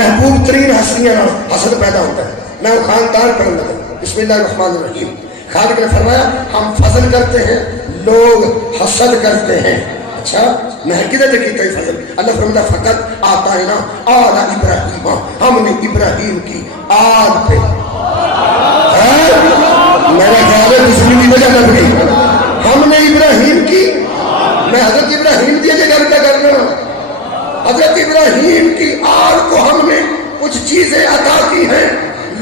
محبوب ترین ہستیاں حسد پیدا ہوتا ہے. میں وہ خاندان پڑھنے لگا. بسم اللہ الرحمن الرحیم. خالق نے فرمایا ہم فضل کرتے ہیں لوگ حسد کرتے ہیں. اچھا میں کدھر تک کیا فضل. اللہ فرماتا فقط آتا ہے نا آل ابراہیم ہم نے ابراہیم کی آل پہ میرا خیال ہے مسلم کی وجہ لگ گئی. ہم نے ابراہیم کی میں حضرت ابراہیم کی جگہ کیا کرنا. حضرت ابراہیم کی آل کو ہم نے کچھ چیزیں عطا کی ہیں.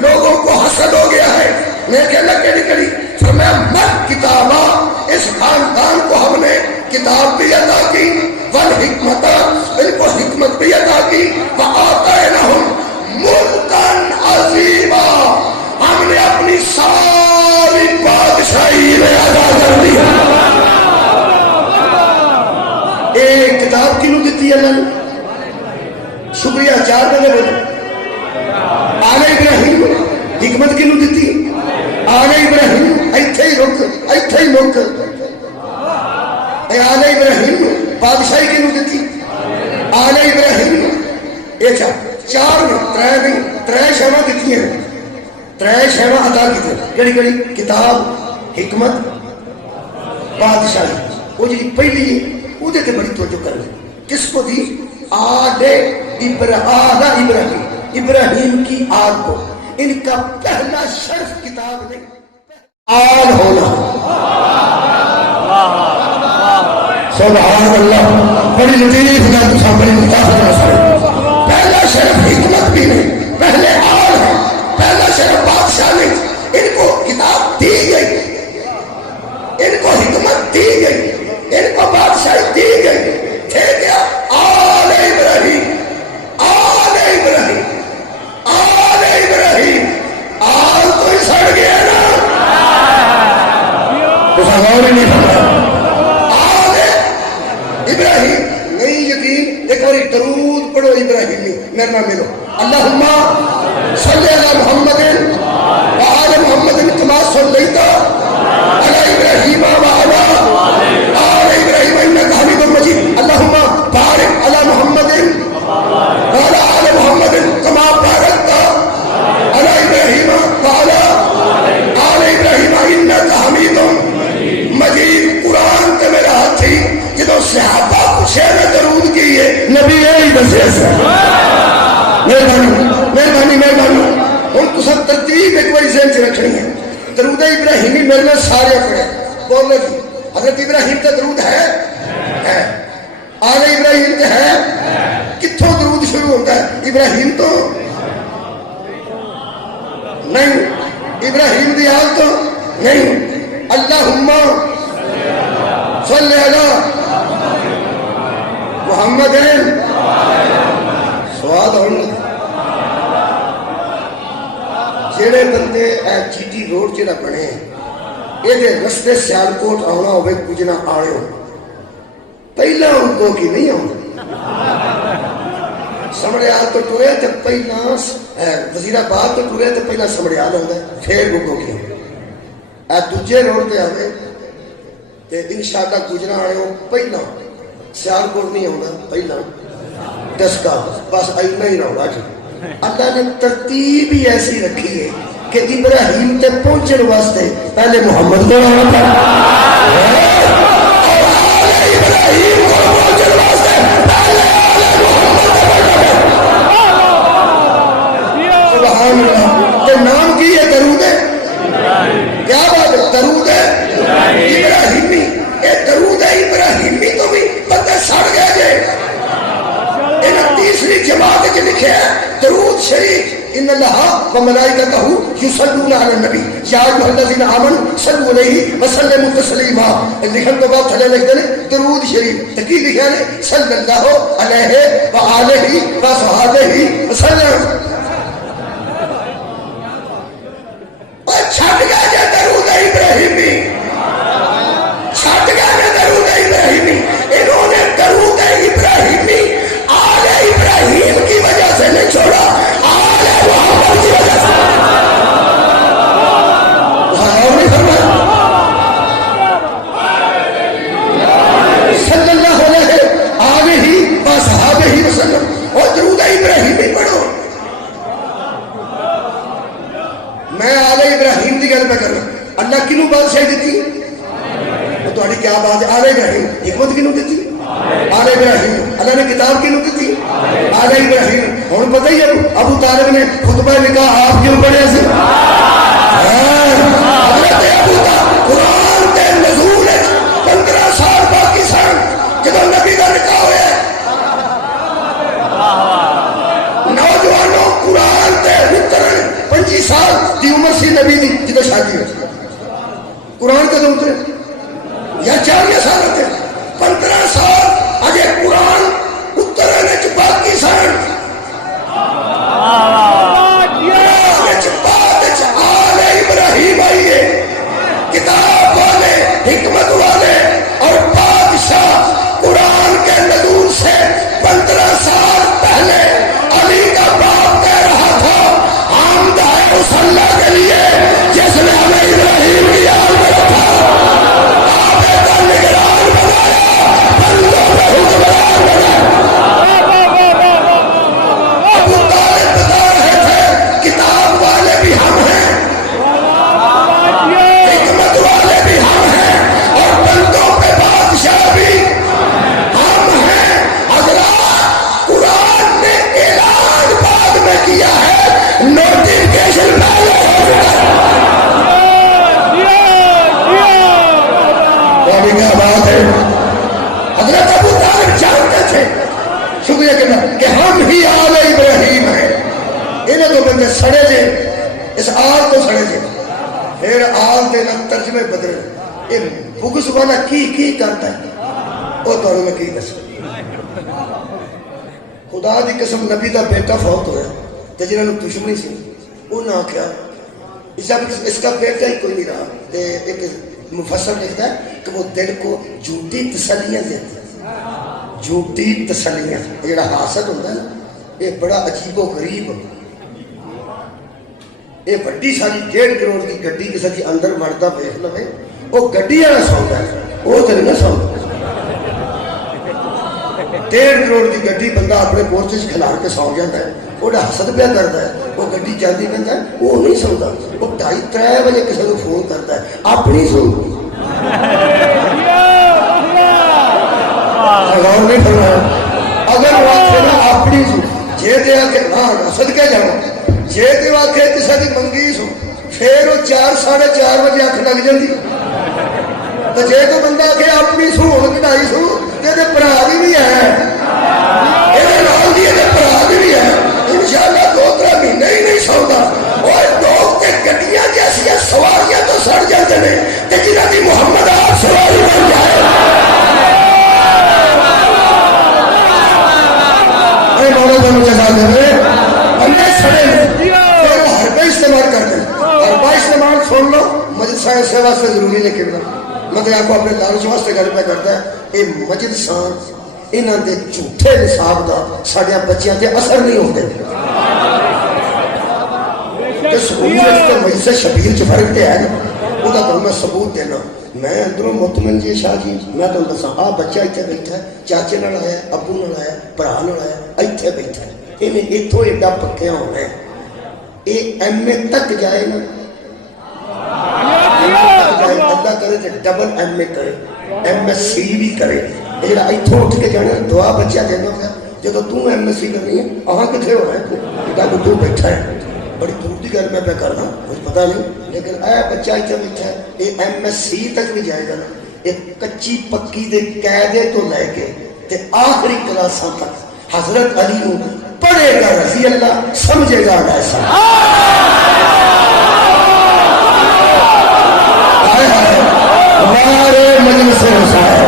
لوگوں کو حسد ہو گیا ہے. میں کہنا کہڑی کہڑی فرمایا مت کتابہ اس خاندان کو ہم نے کتاب بھی عطا کی والحکمت ان کو حکمت بھی عطا کی وآتیناہم ملکن عظیما ہم نے اپنی ساری بادشاہی میں عطا کر دی. ایک کتاب کیوں دیتی ہے اللہ نے. شکریہ چار بندے بولے. آل ابراہیم حکمت کیوں دیتی. آل ابراہیم ایتھے ہی رک ایتھے ہی مک. آل ابراہیم بادشاہی کیوں دیتی. آل ابراہیم یہ چار نہیں ترے شہواں دیتی ہیں. ترے شہواں عطا کی کہڑی کہڑی کتاب حکمت بادشاہی. وہ جی پہلی وہ بڑی توجہ کر لیں. کس کو دی. آل ابراہیم ابراہیم کی آل کو. ان کا پہلا شرف کتاب نہیں آل ہونا. سبحان اللہ. بڑی لطیف نہ تو بڑی متاثر. پہلا شرف حکمت بھی نہیں, پہلے آل ہے. پہلا شرف بادشاہ نہیں. ان کو کتاب دی گئی, ان کو حکمت دی گئی, ان کو بادشاہی دی گئی. تھے کیا آل ابراہیم, آل ابراہیم, آل ابراہیم. آل تو ہی سڑ گیا نا, تو غور نہیں کرتا. آل ابراہیم نہیں یقین. ایک بار درود پڑھو ابراہیمی, میرے نام ملو. اللہم صلی علی محمد وآل محمد کما صلیت علی ابراہیم وعلی آل ابراہیم انک حمید مجید. اللہم بارک علی محمد وعلی آل محمد کما بارکت علی ابراہیم وعلی آل ابراہیم انک حمید مجید. قرآن کے میرا ہاتھ تھی جدو صحابہ پوچھے میں درود کی ہے نبی یہی دسے سے. مہربانی مہربانی مہربانی. ہوں تو سب ترتیب ایک بار ذہن سے رکھنی ہے. درود ابراہیمی میرے میں سارے پڑھے بولنے کی. حضرت ابراہیم کا درود ہے, آل ابراہیم کا ہے. کتوں درود شروع ہوتا ہے؟ ابراہیم تو نہیں, ابراہیم دی آل تو نہیں. اللہم صلی علی محمد. سواد ہونے جڑے بندے جی ٹی روڈ چ بنے یہ رستے سیالکوٹ آنا ہوئے کچھ نہ آئے ہو, پہلا ان کو کی نہیں آنا. سمڑیال تو ٹرے تو پہلا وزیر آباد تو ٹرے تو پہلا سمڑیال آتا ہے, پھر گو کی دوجے روڈ پہ آئے تو انشاءاللہ گجرا آئے ہو پہلا سیالکوٹ نہیں آتا, پہلا دسکا. بس اینا ہی رہا جی. اللہ نے ترتیب ہی ایسی رکھی ہے کہ ابراہیم تے پہنچنے واسطے پہلے محمد کو آنا تھا, اور ابراہیم کو پہنچنے واسطے پہلے محمد. سبحان اللہ. تے نام کی ہے درود ہے, کیا بات ہے, درود ہے ابراہیمی. یہ درود ہے ابراہیمی تو بھی بندے سڑ گئے جے. تیسری جماعت کے لکھے ہے درود شریف. ان اللہ و ملائکتہ یصلون علی النبی یا ایھا الذین آمنوا صلوا علیہ وسلموا تسلیما. لکھن تو بعد تھلے لکھ دے درود شریف. کی لکھا ہے صلی اللہ علیہ وآلہ وصحبہ وسلم. اور چھٹ گیا جے درود ابراہیمی, چھٹ گیا جے درود ابراہیمی. انہوں نے درود ابراہیمی آل ابراہیم کی وجہ سے نہیں چھوڑا, آل محمد کی وجہ سے. اور نہیں فرمایا صلی اللہ علیہ آلہ وصحبہ وسلم. اور درود ابراہیمی پڑھو. میں آل ابراہیم کی گل پہ کروں. اللہ کنوں بادشاہی دیتی؟ تھوڑی کیا بات ہے. آل ابراہیم حکمت کنوں دیتی؟ آل ابراہیم. اللہ نے کتاب کی نوتی تھی آل ابراہیم. ہوں پتہ ہی ابو طالب نے خطبہ نکاح آپ کیوں پڑھے سے؟ حضرت ابو طالب قرآن کے نزول 15 سال باقی سن جب نبی کا نکاح ہوا. نوجوانوں قرآن کے اترن 25 سال کی عمر سی نبی دی جب شادی ہوئی. قرآن کا اترے یا 40 سال ہوتے 15 سال اجے قرآن اترنے چ باقی سن. آل ابراہیم آئیے کتاب والے حکمت والے اور بادشاہ قرآن کے نزول سے 15 سال پہلے علی کا باپ کہہ رہا تھا آمد ہے اس اللہ کے لیے جس نے ہمیں ابراہیم کی آل میں رکھا, آپ کا نگران بنایا, بندوں پہ حکمران بنایا. ابو طالب بتا رہے تھے کتاب والے بھی ہم ہیں, حکمت والے بھی ہم ہیں, کھڑے جے پھر آل دے نہ ترجمے بدلے یہ بغض والا کی کرتا ہے وہ تو میں کی دس خدا دی قسم نبی دا بیٹا فوت ہویا تے جنہاں نوں دشمنی سی انہاں آکھیا اس کا بیٹا ہی کوئی نہیں رہا تے ایک مفسر لکھتا ہے کہ وہ دل کو جھوٹی تسلیاں دیتے ہیں جھوٹی تسلیاں یہ جڑا حاسد ہوتا ہے نا یہ بڑا عجیب و غریب یہ بڑی ساری 1.5 کروڑ کی گڈی کسی کی اندر مرتا ویکھ لوے وہ گڈی والا سوندا ہے وہ تو نہیں سوندا 1.5 کروڑ کی گڈی بندہ اپنے پورچ کھلار کے سو جاتا ہے وہ حسد پیا کرتا ہے وہ گڈی جاتی پہنتا ہے وہ نہیں سوندا وہ 2:30-3 بجے کسی کو فون کرتا ہے اپنی سو غور نہیں فرمایا اگر وہ آخے نا اپنی سو جے تے آ کے ہاں حسد کے جاؤ جے تے آ کے کسی کی منگی سو پھر وہ 4-4:30 بجے اکھ لگ جاتی تو جے تو بندہ آ کے اپنی سو ہوں 2.5 سو تے بھرا بھی ہے یہ لال دی بھرا بھی ہے انشاءاللہ 2-3 مہینے ہی نہیں سوتا اور لوگ تے گڈیاں جیسیاں سواریاں تو سڑ جاتے ہیں کہ جنہاں دی محمد آپ سواری بن جائے اے مولا کا مجزا دے ہمیں سڑے پھر وہ حربہ استعمال کرتے ہیں حربہ استعمال سن لو مجلس ایسے واسطے ضروری نہیں کرنا مگر آپ کو اپنے لالچ واسطے گل پہ کرتا ہے یہ مجد سان انہاں دے جھوٹے نصاب دا ساڈے بچیاں تے اثر نہیں ہوندے تے سہولت تے مجلس شبیر چ فرق تے ہے نا وہ تو میں ثبوت دینا میں اندروں مطمئن جی شاہ جی میں تو دساں آ بچہ ایتھے بیٹھا ہے چاچے نال آیا ابو نال آیا بھرا نال آیا ایتھے بیٹھا ہے انہیں ایتھوں ایڈا پکیا ہونا ہے یہ ایم اے تک جائے نا اللہ کرے تو ڈبل ایم اے کرے ایم ایس سی بھی کرے یہ اتوں اٹھ کے جانا دعا بچہ دینا ہوگا جب تو ایم ایس سی کرنی ہے آہاں کتنے ہو رہا ہے تو بیٹھا ہے بڑی دور کی گل میں پہ کرنا کچھ پتا نہیں لیکن اے بچہ اتنا بیٹھا ہے یہ ایم ایس سی تک بھی جائے گا نا یہ کچی پکی دے قیدے تو لے کے تے آخری کلاساں تک حضرت علی کو پڑھے گا رضی اللہ سمجھے گا ایسا ہمارے مجلس سے حسین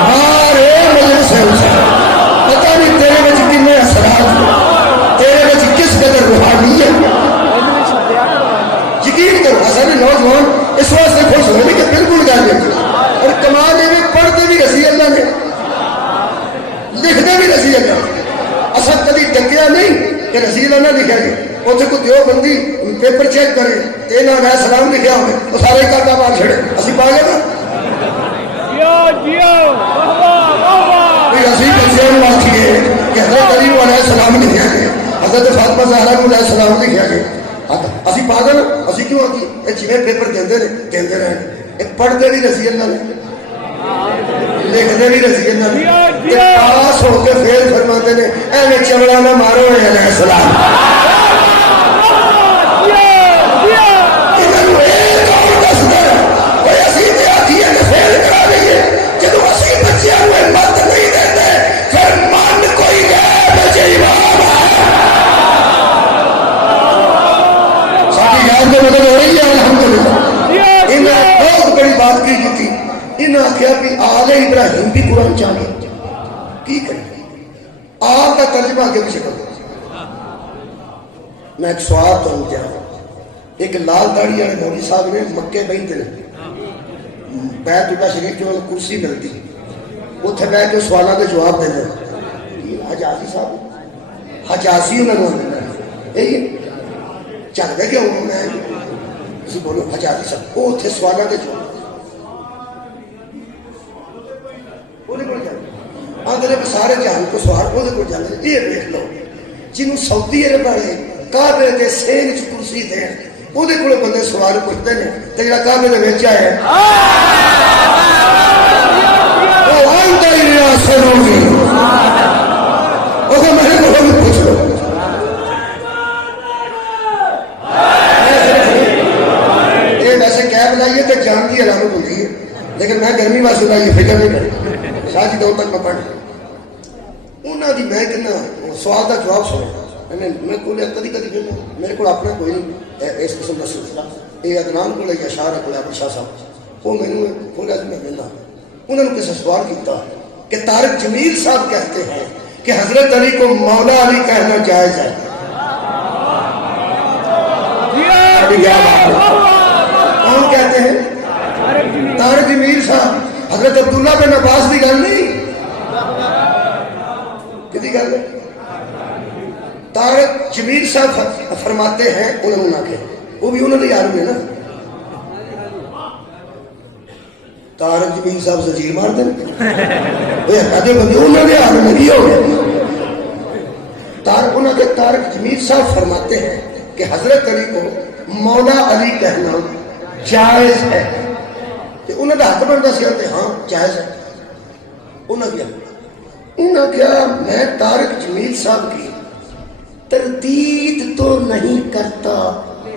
ہمارے مجلس سے حسین پتہ نہیں تیرے بچ کنے اثرات تیرے بچ کس قدر روحانیت یقین کرو اصل نوجوان اس واسطے خوش ہونے کہ بالکل گل نہیں اور کمال یہ بھی پڑھتے بھی رسی اللہ نے لکھتے بھی رسی اللہ اصل کبھی ڈکیا نہیں کہ رسی اللہ نے لکھا گیا اتنے کو دیو بندی پیپر چیک کرے تینا علیہ السلام لکھا ہوئے وہ سارے کاٹا مار چھڑے اسی پا گئے نا اسی بچے میں آکھیے کہ حضرت علی علیہ السلام لکھا گئے حضرت فاطمہ زہرا علیہ السلام لکھا گئے اسی پا گئے نا اسی کیوں آتی یہ جویں پیپر دیندے رہے یہ پڑھتے بھی رسی اللہ نے لکھتے بھی رسی اللہ نے پاس ہو کے فیل فرماتے ہیں اے چمڑا نہ مارو علیہ السلام کیا کہ آل ابراہیم بھی قرآن چاہیے کی کریں آپ کا ترجمہ آگے پیچھے کرو میں ایک سوال تو کیا ایک لال داڑھی والے مولوی صاحب نے مکے بہتے ہیں بیت اللہ شریف جو کرسی ملتی اتنے بیٹھ کے سوالوں کے جواب دے دیں حجازی صاحب حجازی انہوں نے یہی چل گئے کہ انہوں نے بولو حجازی صاحب وہ اتنے سوالوں کے جواب سارے جہان کو سوال وہ جانے یہ دیکھ لو جنہوں سعودی عرب والے کعبے کے سین چ کرسی دین وہ بندے سوال پوچھتے ہیں تو جا کعبے کے بچ آیا میرے کو بھی پوچھ لو یہ ویسے کیب لائیے تو جان کی علامت ہوتی ہے لیکن میں گرمی واسطے لائیے فکر نہیں کرتی شاہ جی دور تک میں پڑھ انہوں نے میں کہنا سوال کا جواب سنا میں کو کدی کدی میرے کو اپنا کوئی نہیں اس قسم کا سلسلہ یہ عدنان کو یا شاہ کو شاہ صاحب وہ مینو کھولا میں لینا انہوں نے کسی سوال کیتا کہ طارق جمیل صاحب کہتے ہیں کہ حضرت علی کو مولا علی کہنا جائز ہے. کون کہتے ہیں؟ طارق جمیل صاحب. حضرت عبداللہ بن عباس کی گل نہیں کدی گل ہے. طارق جمیل صاحب فرماتے ہیں انہوں نے کہ وہ بھی انہوں نے یاد میں نا طارق جمیل صاحب زنجیر مار دیں انہوں نے یاد میں نہیں ہو گیا. طارق جمیل صاحب فرماتے ہیں کہ حضرت علی کو مولا علی کہنا جائز ہے. انہوں نے حق بنتا سی کہ ہاں جائز ہے. انہوں نے کیا میں طارق جمیل صاحب کی تردید تو نہیں کرتا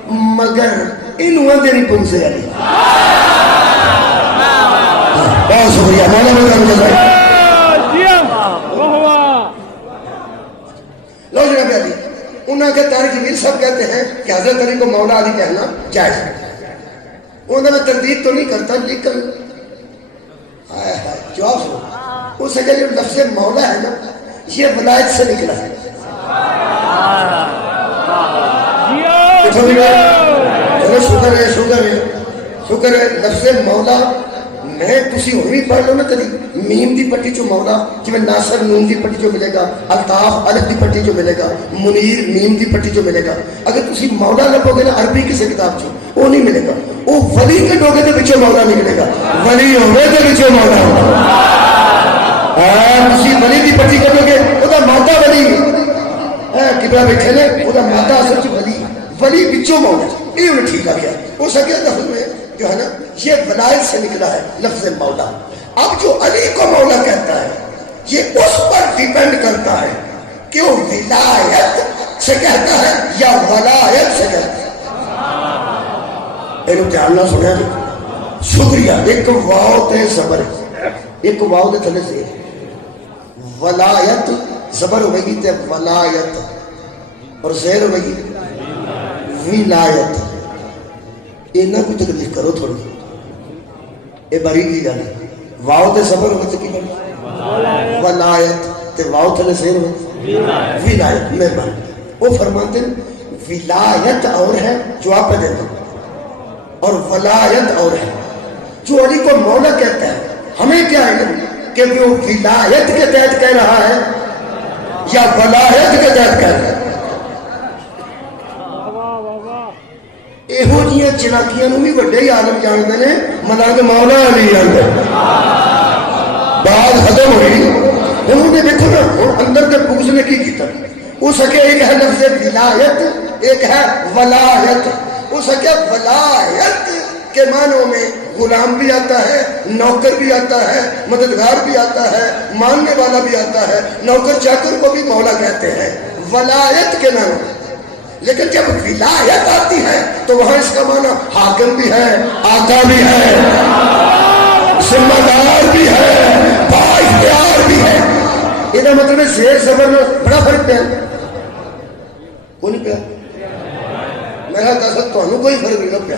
مگر انہوں نے نہیں پہنچے علی. بہت شکریہ لو جناب علی. انہوں نے طارق جمیل صاحب کہتے ہیں کہ حضرت علی کو مولا علی کہنا جائز ہے. انہوں نے تردید تو نہیں کرتا لیکن جواب سنو اس سے کہ جو لفظ مولا ہے نا یہ ولایت سے نکلا ہے. شکر ہے لفظ مولا میں تسی ہوئی پڑھ لو نا کدی میم دی پٹی چو مولا جی میں ناصر نون دی پٹی چو ملے گا الطاف الف دی پٹی چو ملے گا منیر میم دی پٹی چو ملے گا. اگر تسی مولا لپو گے نا عربی کسی کتاب چو وہ نہیں ملے گا. وہ ولی کٹو گے تو بچوں مولا نکلے گا. ولی ہوئے تو بچوں مولا ہوگا. تسی ولی دی پٹی کٹو گے وہ دا ماتا ولی کبلا بیٹھے نے وہ دا ماتا اصل چ ولی ولی بچوں مولا. یہ انہیں ٹھیک آ گیا. وہ سکے لفظ میں جو ہے نا یہ ولایت سے نکلا ہے لفظ مولا. اب جو علی کو مولا کہتا ہے یہ اس پر ڈیپینڈ کرتا ہے کہ وہ ولایت سے کہتا ہے یا ولایت سے کہتا ہے. ایک دھیان نہ سنیا جی. شکریہ. ایک واو تے زبر ایک واو دے تھلے سے ولایت زبر ہوئے گی تے ولایت اور زیر ہوئے گی ولایت. اینا کوئی تکلیف کرو تھوڑی اے باری کی گل ہے. واو تے زبر ہوئے تے کی بڑی ولایت تے واو تھلے زیر ہوئے ولایت. مہربانی. وہ فرماتے ہیں ولایت اور ہے جو آپ پہ دیتا اور ولایت اور ہے. جو علی کو مولا کہتا ہے ہمیں کیا علم کہ وہ ولایت کے تحت کہہ رہا ہے یا ولایت کے تحت کہہ رہا ہے. یہو جہاں چلاکیاں بھی وڈے ہی عالم جانتے ہیں ملنگ مولا علی جانتے بات ختم ہوئی. انہوں نے دیکھو نا اندر کے بغض نے کی کیتا وہ سکے ایک ہے لفظ ولایت ایک ہے ولایت. وہ سکے ولایت کے معنوں میں غلام بھی آتا ہے نوکر بھی آتا ہے مددگار بھی آتا ہے ماننے والا بھی آتا ہے. نوکر چاکر کو بھی مولا کہتے ہیں ولایت کے نام. لیکن جب ولایت آتی ہے تو وہاں اس کا معنی حاکم بھی ہے آقا بھی ہے ذمہ دار بھی ہے بااختیار بھی ہے. یہ مطلب زیر زبر میں بڑا فرق پہ کوئی نہیں پیا. میرا دست کوئی فرق نہیں پیا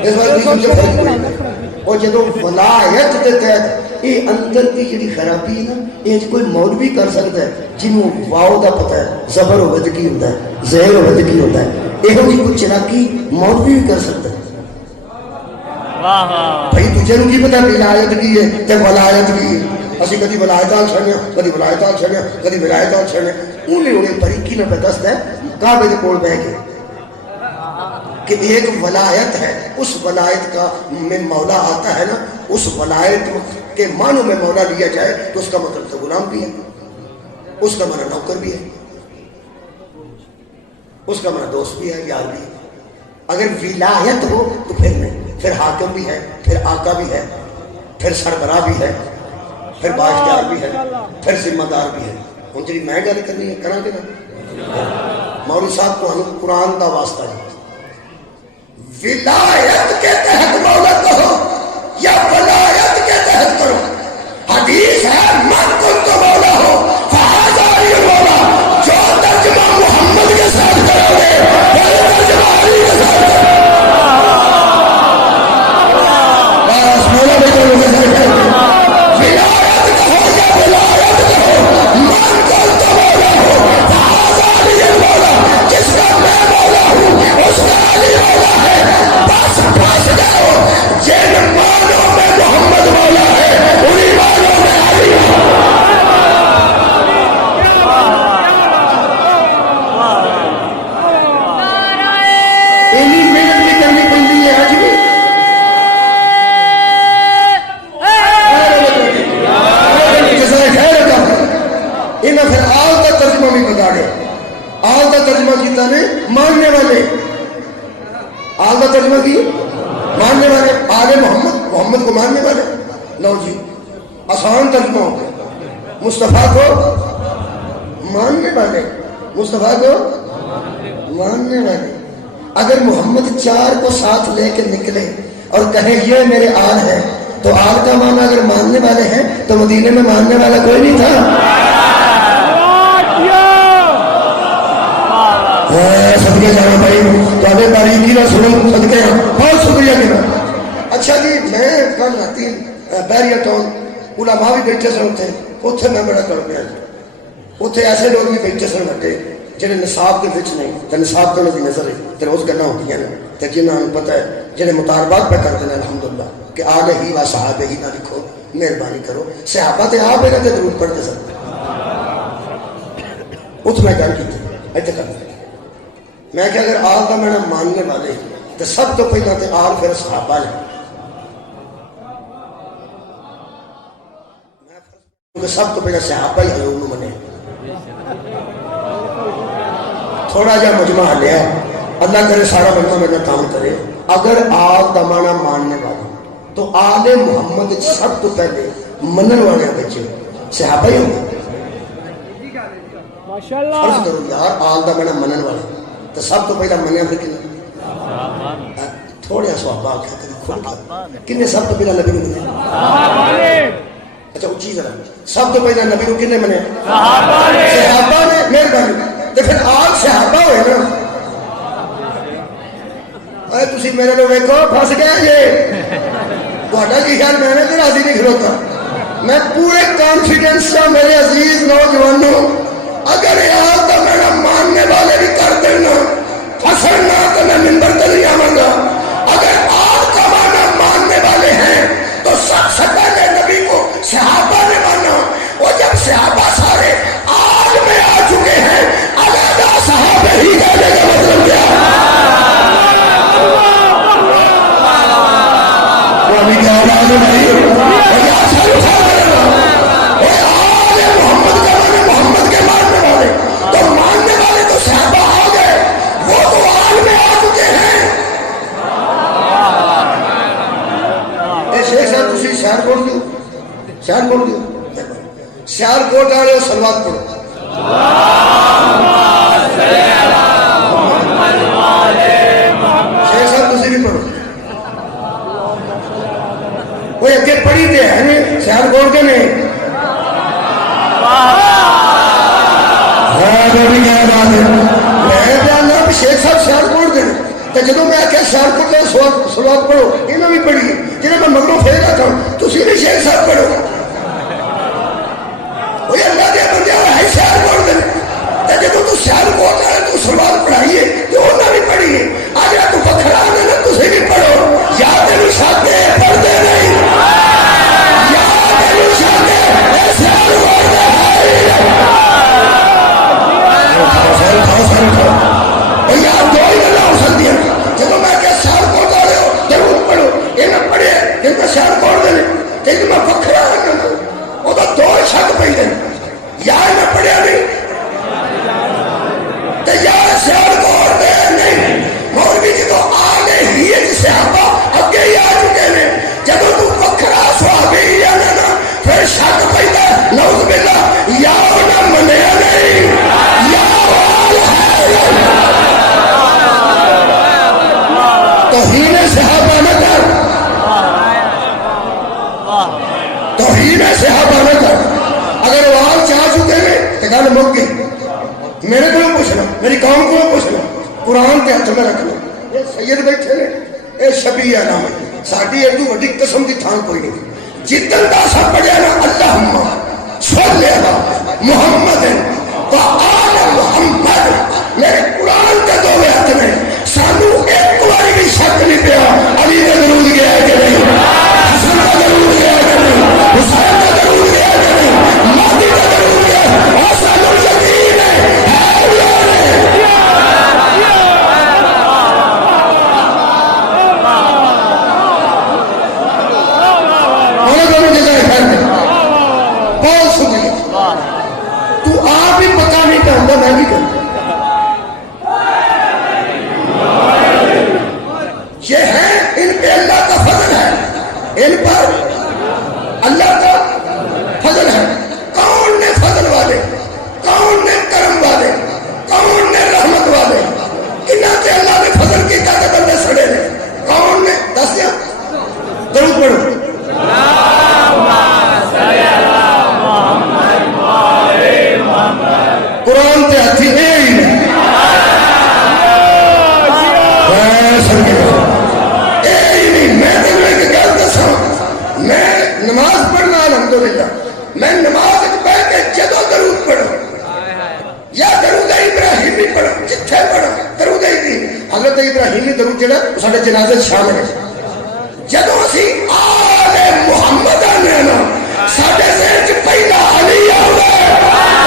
اس بات فرق نہیں. اور جدو ولایت کے تحت یہ اندر کی جڑی خرابی ہے نا یہ کوئی مولوی کر سکتا ہے جنہوں واو دا پتہ ہے زبر ہوئے تو کی ہوتا ہے زہر ہوئے تو کی ہوتا ہے. یہ کوئی چلاکی مولوی بھی کر سکتا ہے. بھائی تجھے نو کی پتا ولایت کی ہے تے ولایت کی ہے. اسی کدی ولایت آل چھڑیا کدی ولایت آل چھڑیا کدی ولایت آل چھڑیا. انہیں باریکی نہ پہ دستا ہے کعبے دے کول بیٹھ کے کہ ایک ولایت ہے. اس ولایت کا میں مولا آتا ہے نا اس ولایت کے معنوں میں مولا لیا جائے تو اس کا مطلب تو غلام بھی ہے اس کا معنی نوکر بھی ہے اس کا معنی دوست بھی ہے یار بھی ہے. اگر ولایت ہو تو پھر نہیں پھر حاکم بھی ہے پھر آقا بھی ہے پھر سربراہ بھی ہے پھر بااختیار بھی ہے پھر ذمہ دار بھی ہے. ہوں جی میں گل کرنی ہے کرا کہ نا مولوی صاحب کو ہم قرآن کا واسطہ ہے. ولایت کے تحت مولا کہو یا ولایت کے تحت کرو. حدیث ہے من کنت مولا ہو فہذا علی مولا. جو ترجمہ محمد کے ساتھ کرو گے وہ ترجمہ علی کے ساتھ ماننے والے آل محمد، محمد کو ماننے والے. لو جی آسان ترجمہ ہو گیا. مصطفیٰ کو ماننے والے، مصطفیٰ کو ماننے والے. اگر محمد 4 کو ساتھ لے کے نکلے اور کہیں یہ میرے آل ہے، تو آل کا معنی اگر ماننے والے ہیں تو مدینے میں ماننے والا کوئی نہیں تھا. صدقے جانا بھائی تھوڑے باریکی نہ سنو، صدقے بہت شکریہ میرا. اچھا جی میں کل راتی بیریا ٹاؤن علماء بھی بیٹھے سن اتنے میں بڑا کر گیا. اتنے ایسے لوگ بھی بیٹھے سن بڑے جہاں نصاب کے بچ نہیں تو نصاب تو کی نظر ہے تو روز گلا ہوتی ہیں تو جنہوں پتہ ہے جہاں مطالبات پہ کرتے ہیں الحمدللہ کہ آل ہی و صحابہ ہی نہ لکھو، مہربانی کرو. صحابہ تو آپ ہے ضرور پڑھتے سن. اتنے میں گل کی اتنے کرنا میں کہ اگر آل کا میں ماننے والے تو سب تو پہلے تو آل پھر صحابہ ہے. سب تو پہلے صحابہ ہی حضور منے. تھوڑا جا مجمع لیا، اللہ کرے سارا بندہ میرا کام کرے. اگر آل کا مانا ماننے والا تو آل محمد سب تو پہلے منن والے بچے صحابہ ہی ہوں. فرض کرو یار آل کا مانا منن والے تو سب تو پہلا منیا پھر کنے تھوڑا صحابہ آخیا کبھی کھل کر کنے سب تو پہلا نبی نے منیا. اچھا اچھی ذرا سب تو پہلا نبی کو کنے منیا؟ صحابہ نے. مہربانی تو پھر آل صحابہ ہوئے نا. اے تسی میرے لوگ ویکھو پھنس گیا یہ تہاڈا کی خیال میں نے تو راضی نہیں کھلوتا. میں پورے کانفیڈنس سے میرے عزیز نوجوانوں اگر آل کا میرا ماننے والے بھی کر دینا پھنسنا تو میں منبر تے نہیں آواں گا. اگر آل کا مانا ماننے والے ہیں تو سب سے پہلے نبی کو صحابہ نے مانا. وہ جب صحابہ سارے آل میں آ چکے ہیں علیحدہ صحابہ ہی کہنے کا مطلب کیا ہے؟ وہ ابھی کیا آواز ہے بھائی محمد کا مانے محمد کے ماننے والے تو ماننے والے تو صحابہ آ گئے، وہ تو آل میں آ چکے ہیں. اے شیخ صاحب تسی شہر کوٹ دیو، شہر کوٹ دیو، شہر کوٹ والے سلوات پڑھو. شیخ صاحب تسی بھی پڑھو. وہ اگے پڑھی تے ہے شہر کوٹ کے نہیں. شیخ صاحب سیال کوٹ دیں تو جدو میں آخیا سیال کوٹ دیں سلوات پڑھو انہوں بھی پڑھی جنہیں میں مگروں پھیر رہا تھا تسی بھی شیخ صاحب پڑھو. وہ اللہ دیا بندے ہے سیال کوٹ دیں تو جدو تو سیال کوٹ ہے تو سلوات پڑھائیے تو انہوں بھی پڑھیے. آگے تو بکھرا آنے نا تسی بھی پڑھو. یاد دے ساتھے پڑھ دے نہیں یاد دے ساتھے سیال کوٹ دیں یار دو ہی گلا ہو سکتی ہیں. جب میں کہ سیال کوٹ آ رہے ہو ضرور پڑھو. یہ میں پڑھے ان میں سیال کوٹ دے لیکن میں بکھرا آنا وہ تو دو شک پہ دیں یار میں پڑھیا نہیں تو یار سیال کوٹ دے نہیں. مولوی جی تو آگے ہی صحابہ اگے ہی آ چکے ہیں. جب تو بکھرا صحابی ہی آنا نا پھر شک پہ دیں نعوذ باللہ یا نہ منیا نہیں یا توہین صحابہ نہ کر، توہین صحابہ نہ کر. اگر وہ آل چاہ چکے ہیں تو گل مک گئی. میرے کو پوچھنا میری قوم کو پوچھنا قرآن کے ہاتھ میں رکھنا. یہ سید بیٹھے نے یہ شبیہ نام ہے ساری ایک وڈی قسم کی تھان کوئی نہیں. جتن دا سب پڑھیا نا اللہم صلی علی محمد و آل محمد. میرے قرآن کے دو ہاتھ میں سانو ایک باری بھی شک نہیں پیا علی کا درود گیا ہے کہ نہیں، حسن کا درود گیا ہے کہ نہیں، حسین کا درود گیا ہے کہ نہیں، مہدی کا درود گیا ہے. اور سانو یقین ہے بہت شکریہ. تو آپ بھی پتا نہیں کرتا میں بھی کرتا ان پر اللہ کا فضل ہے. کون نے فضل والے, کون نے کرم والے, کون نے رحمت والے, کنہ تے اللہ نے فضل کیتا تے بندے سڑے نے, کون نے دس دیا. درود پڑھو. قرآن تے ہاتھی نماز پڑھنا الحمدللہ, میں نماز بیٹھ کے جدو درود پڑھو یا درود ابراہیمی پڑھو, جتھے پڑھو درود حضرت ابراہیمی درود جڑا ساڈے جنازے شامل ہے. جدو اسی آل محمد آنے نا ساڈے ذہن چ پہلا علی آوے,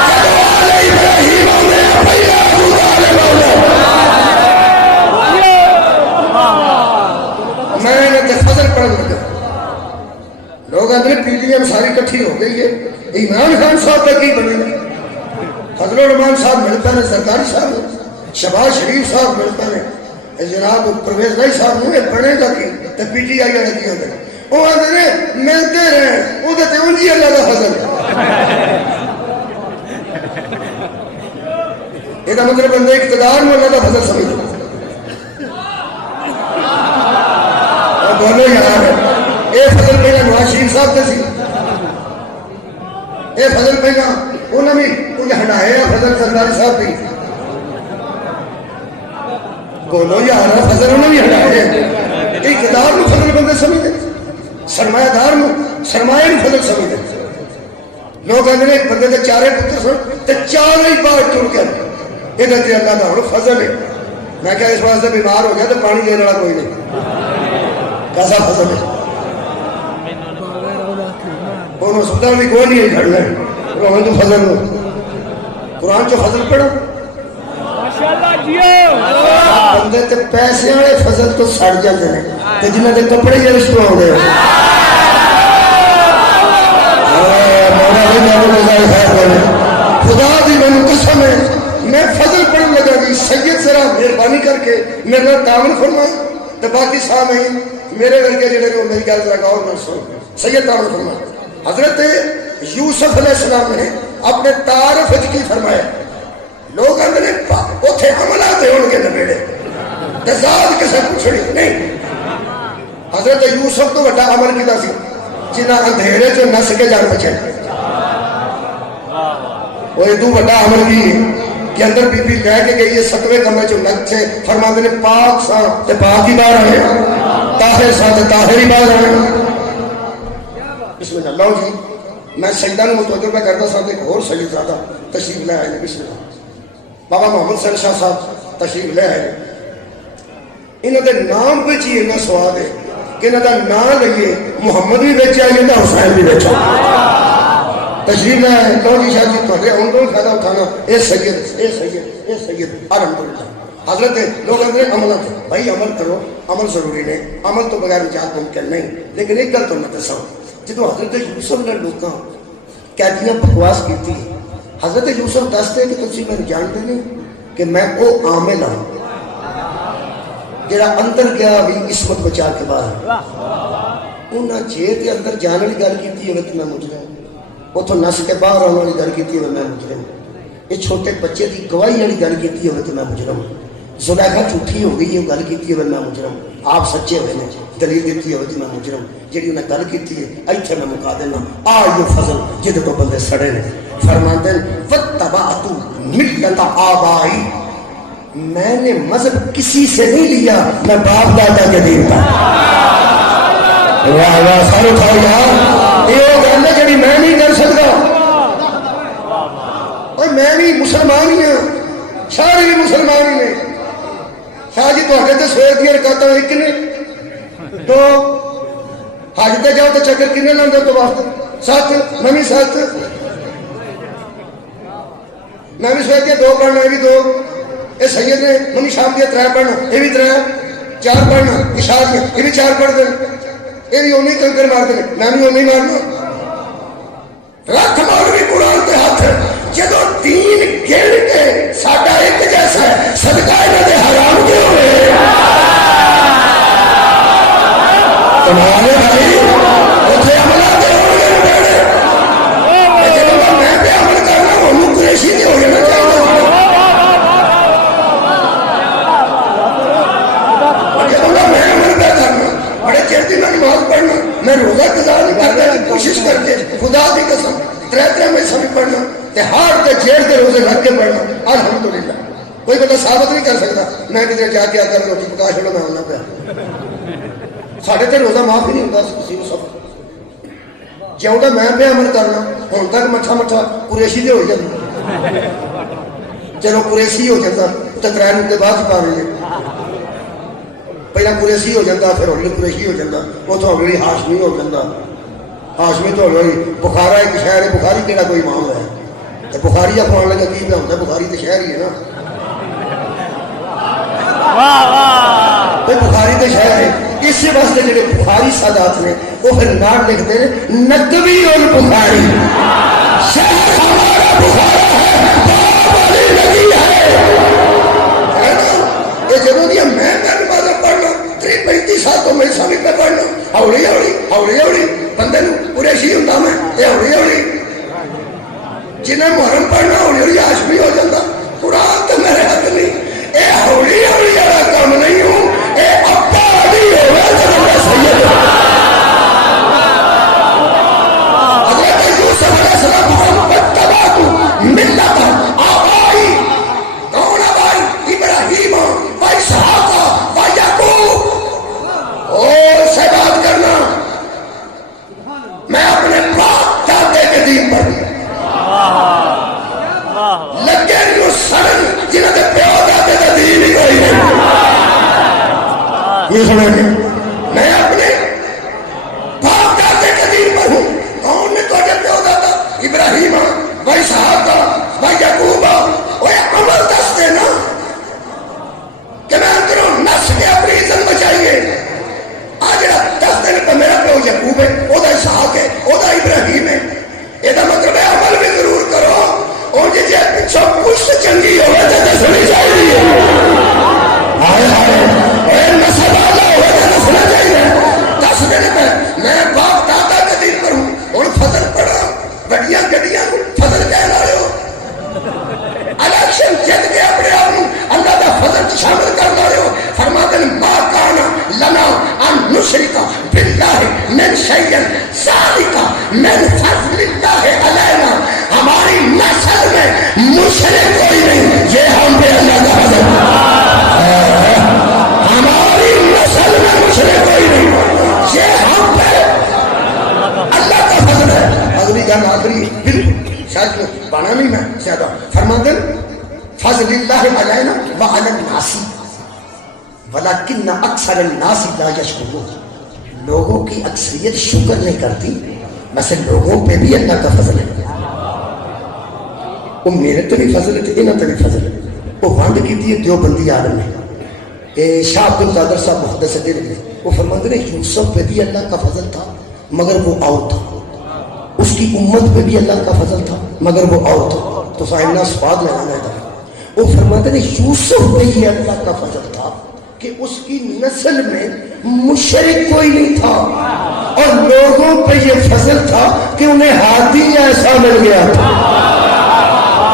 جدو آل ابراہیم آنے پہلا ابو طالب آوے. میں نے تے فضل پڑھن لگا. لوگ آتے ہیں پی ٹی ایم ساری کٹھی ہو گئی ہے, عمران خان صاحب پہ کی بنے, فضل الرحمان صاحب ملتا ہے, سرکاری صاحب, شہباز شریف صاحب ملتا ہے, جناب پرویز بھائی صاحب نے بنے گا کی تو پی ٹی آئی والے کی ہوتے ہیں, وہ آتے ہیں ملتے رہے, وہ تو انجی اللہ کا فضل ہے. یہ مطلب بندے اقتدار میں اللہ کا فضل سمجھتے ہیں. بولو یار, اے فضل پہلا نواز شریف صاحب تے سی, اے فضل پہلا انہوں نے کچھ ہٹایا فضل سرداری صاحب بھی. بولو یار, فضل انہوں نے ہٹایا. اقتدار میں فضل بندے سمجھتے, سرمایہ دار میں سرمایہ میں فضل سمجھتے. لوگ کہتے ہیں بندے کے چارے پتر سن تے چار ہی بار ٹر کے یہ کہتے ہیں اللہ کا فضل ہے. میں کہا اس واسطے بیمار ہو گیا تو پانی دینے والا کوئی نہیں, کیسا فضل ہے. انہوں سوچا بھی کوئی نہیں کھڑنا ہے, ہمیں تو فضل ہو. قرآن چو فضل پڑھو. بندے تے پیسے والے فضل تو سڑ جاتے ہیں, تے جنہاں دے کپڑے جڑے سٹو ہو گئے. خدا دی میں قسم ہے, میں فضل پڑھن لگا گی. سید ذرا مہربانی کر کے میرا تعاون فرمائے, تو باقی سامعین میرے ورگے جڑے نے میری گل ذرا غور نال سنو. سید تعاون فرمائے. حضرت یوسف علیہ السلام نے اپنے تعارف کی فرمایا, لوگ اندر اوتھے عملات ہون کے نبیڑے تے ذات کسے پوچھڑی نہیں. حضرت یوسف تو بڑا عمل کیتا سی جنہاں اندھیرے چ نس کے جان بچے. وہ ادو بڑا عمل کی کہ اندر بی بی لے کے گئی ہے 7ویں کمرے چ نک سے, فرماندے نے پاک سا تے پاک ہی باہر آئے, طاہر سا تے طاہر ہی باہر آئے. بسم اللہ. لو جی, میں سجدہ نو متوجہ پہ کرتا سا, ایک اور سید زیادہ تشریف لے آئے. بسم اللہ. بابا محمد سر شاہ صاحب تشریف لے آئے. انہوں دے نام پہ چی اتنا سواد ہے کہ انہوں دا نام لئیے محمد بھی بیچ آئیے تا حسین بھی بیچ آئیے. تشریف لے آئے. لو جی شاہ جی تھوڑے ان کو فائدہ اٹھانا. اے سید, اے سید, اے سید, الحمدللہ. حضرت لوگ اندر عمل آتے, بھائی عمل کرو, عمل ضروری نہیں, عمل تو بغیر نجات ممکن نہیں. لیکن ایک گل تو میں دساں, جدو حضرت یوسف نے لوگاں قیدیاں بکواس کی, حضرت یوسف دستے کہ تسی میں جانتے نہیں کہ میں وہ عامل ہوں جڑا اندر گیا بھی عصمت بچا کے باہر. انہاں جے تے اندر جان والی گل کیتی ہوے تے میں مجرم, اوتھوں نس کے باہر آنے والی گل کیتی ہوے میں مجرم, یہ چھوٹے بچے دی گواہی والی گل کیتی ہوے تے میں مجرم, زلیخا جھوٹھی ہو گئی یہ گل کیتی ہوے میں مجرم, آپ سچے ہوئے نے دلیل دیتی ہوئے تے میں مجرم. جڑی انہیں گل کیتی ہے ایتھے میں مکا دینا. آ یہ فضل جدے تو بندے سڑے نے. فرماتے ہیں وَاتَّبَعْتُ مِلَّتَ آبَائی, میں نے مذہب کسی سے نہیں لیا, میں باپ دادا کے دین کا. واہ واہ, سارے کھاؤ یار, یہ گل ہے جڑی میں نہیں کر سکتا. اور میں بھی مسلمان ہی ہوں, سارے بھی مسلمان ہی نے. شاہ جی تو تے سویر دیا رکعتاں ایک نے دو, حج تے جاؤ تو چکر کنے لاندے تو واسطے 7, میں بھی 7, میں بھی سویر دیا 2 پڑھنا, یہ بھی 2. یہ سید نے منی شام دیا 3 پڑھنا, یہ بھی 3, 4 پڑھنا عشاء دیا, یہ بھی 4 پڑھ دیں, یہ بھی انہیں کنکر مار دیں, میں بھی انہیں مارنا. رکھ مولوی قرآن کے ہاتھ, جدو دین گھڑ کے ساڈا ایک جیسا ہے, صدقہ انہاں دے حرام کیوں ہوئے. تمہارے بھائی الحمدللہ کوئی بندہ ثابت نہیں کر سکتا میں کدھر جا کے آ روٹی پکا چھوڑو میں آنا پیا ساڈے تے روزہ معاف ہی نہیں ہوتا کسی کو سب جیوں دا میں پہ عمل کرنا ہن تک مٹھا مٹھا قریشی دے ہو جاتا چلو قریشی ہو جاتا تقریر کے بعد پا رہے پہلا قریشی ہو جاتا پھر ہولی قریشی ہو جاتا وہ تو ہولی ہاشمی ہو جاتا ہاشمی تو ہولی بخارا ایک شہر ہے بخاری کہڑا کوئی امام ہے بخاری اپنا لگا کی پہ ہوتا بخاری تو شہر ہی ہے نا بخاری تو شہر ہے اسی واسطے جڑے بخاری سادات نے وہ پھر نام لکھتے ہیں ندوی اور بخاری شہر ہمارا بخارا ہے یہ جدوں دیا میں نمازیں پڑھنا 35 سال تو میرے سامنے پہ پڑھنا ہولی ہولی ہولی ہولی بندے نو قریشی ہوندا میں یہ ہولی ہولی جنہیں محرم پڑھنا ہولی ہولی ہاشمی ہو جاتا قرآن تو میرے حق نہیں اے ہولی ہولی والا کام نہیں ہوں اے ابا علی ہوے تو میرا سید حضرت یوسف علیہ السلام محمد تباہ ملت آبائی کون آبائی ابراہیم و اسحاق و یعقوب اور سے بات کرنا میں اپنے باپ دادے کے دین پر لگے نو سڑن جنہوں نے پیو دادے کا دین ہی کوئی نہیں یہ سمجھ میں اپنے باپ دادے کے دین پر ہوں کون نے تو پیو دادا ابراہیم و اسحاق و یعقوب وہ عمل دس دینا کہ میں اندروں نس کے اپنی عزت بچائیے آج دس دن پر میرا پیو یعقوب ہے وہ دا اسحاق ہے وہ دا ابراہیم ہے یہ مطلب ہے عمل بھی ضرور کرو اور جی پچھو کچھ چنگی ہوئے تو دسنی چاہیے آئے آئے نسل والا ہوئے تو دسنا چاہیے دس دن میں باپ دادا کے دن پر ہوں اور فضل پڑا بڑیاں گڑیاں فضل کہہ رہے ہو الیکشن جیت کے اپنے آپ اللہ کا فضل شامل کر رہے ہو فرماتے ہیں ما کانا لنا ان نشرک باللہ من شیئا ذالک من فضل اللہ علینا ہماری نسل میں مشرک کوئی نہیں یہ ہم پہ اللہ کا فضل ہماری نسل میں مشرک کوئی نہیں یہ ہم پہ اللہ کا فضل ہے اگلی گل آخری بالکل شاید بانا نہیں میں زیادہ فرماتے فضل اللہ علینا وعلی الناس ولکن اکثر الناس لا یشکرون لوگوں کی اکثریت شکر نہیں کرتی ویسے لوگوں پہ بھی اللہ کا فضل ہے وہ میرے تو نہیں فضل ہے انہوں تو نہیں فضل ہے وہ وانڈ کی تھی دیوبندی عالم ہے شاہ عبد القادر صاحب محدث دل میں وہ فرماتے ہیں یوسف پہ بھی اللہ کا فضل تھا مگر وہ اور تھا اس کی امت پہ بھی اللہ کا فضل تھا مگر وہ اور تھا تو فائنہ سواد لگانا تھا وہ فرماتے ہیں یوسف پہ ہی اللہ کا فضل تھا کہ اس کی نسل میں مشرک کوئی نہیں تھا اور لوگوں پہ یہ فضل تھا کہ انہیں ہاتھی ایسا مل گیا تھا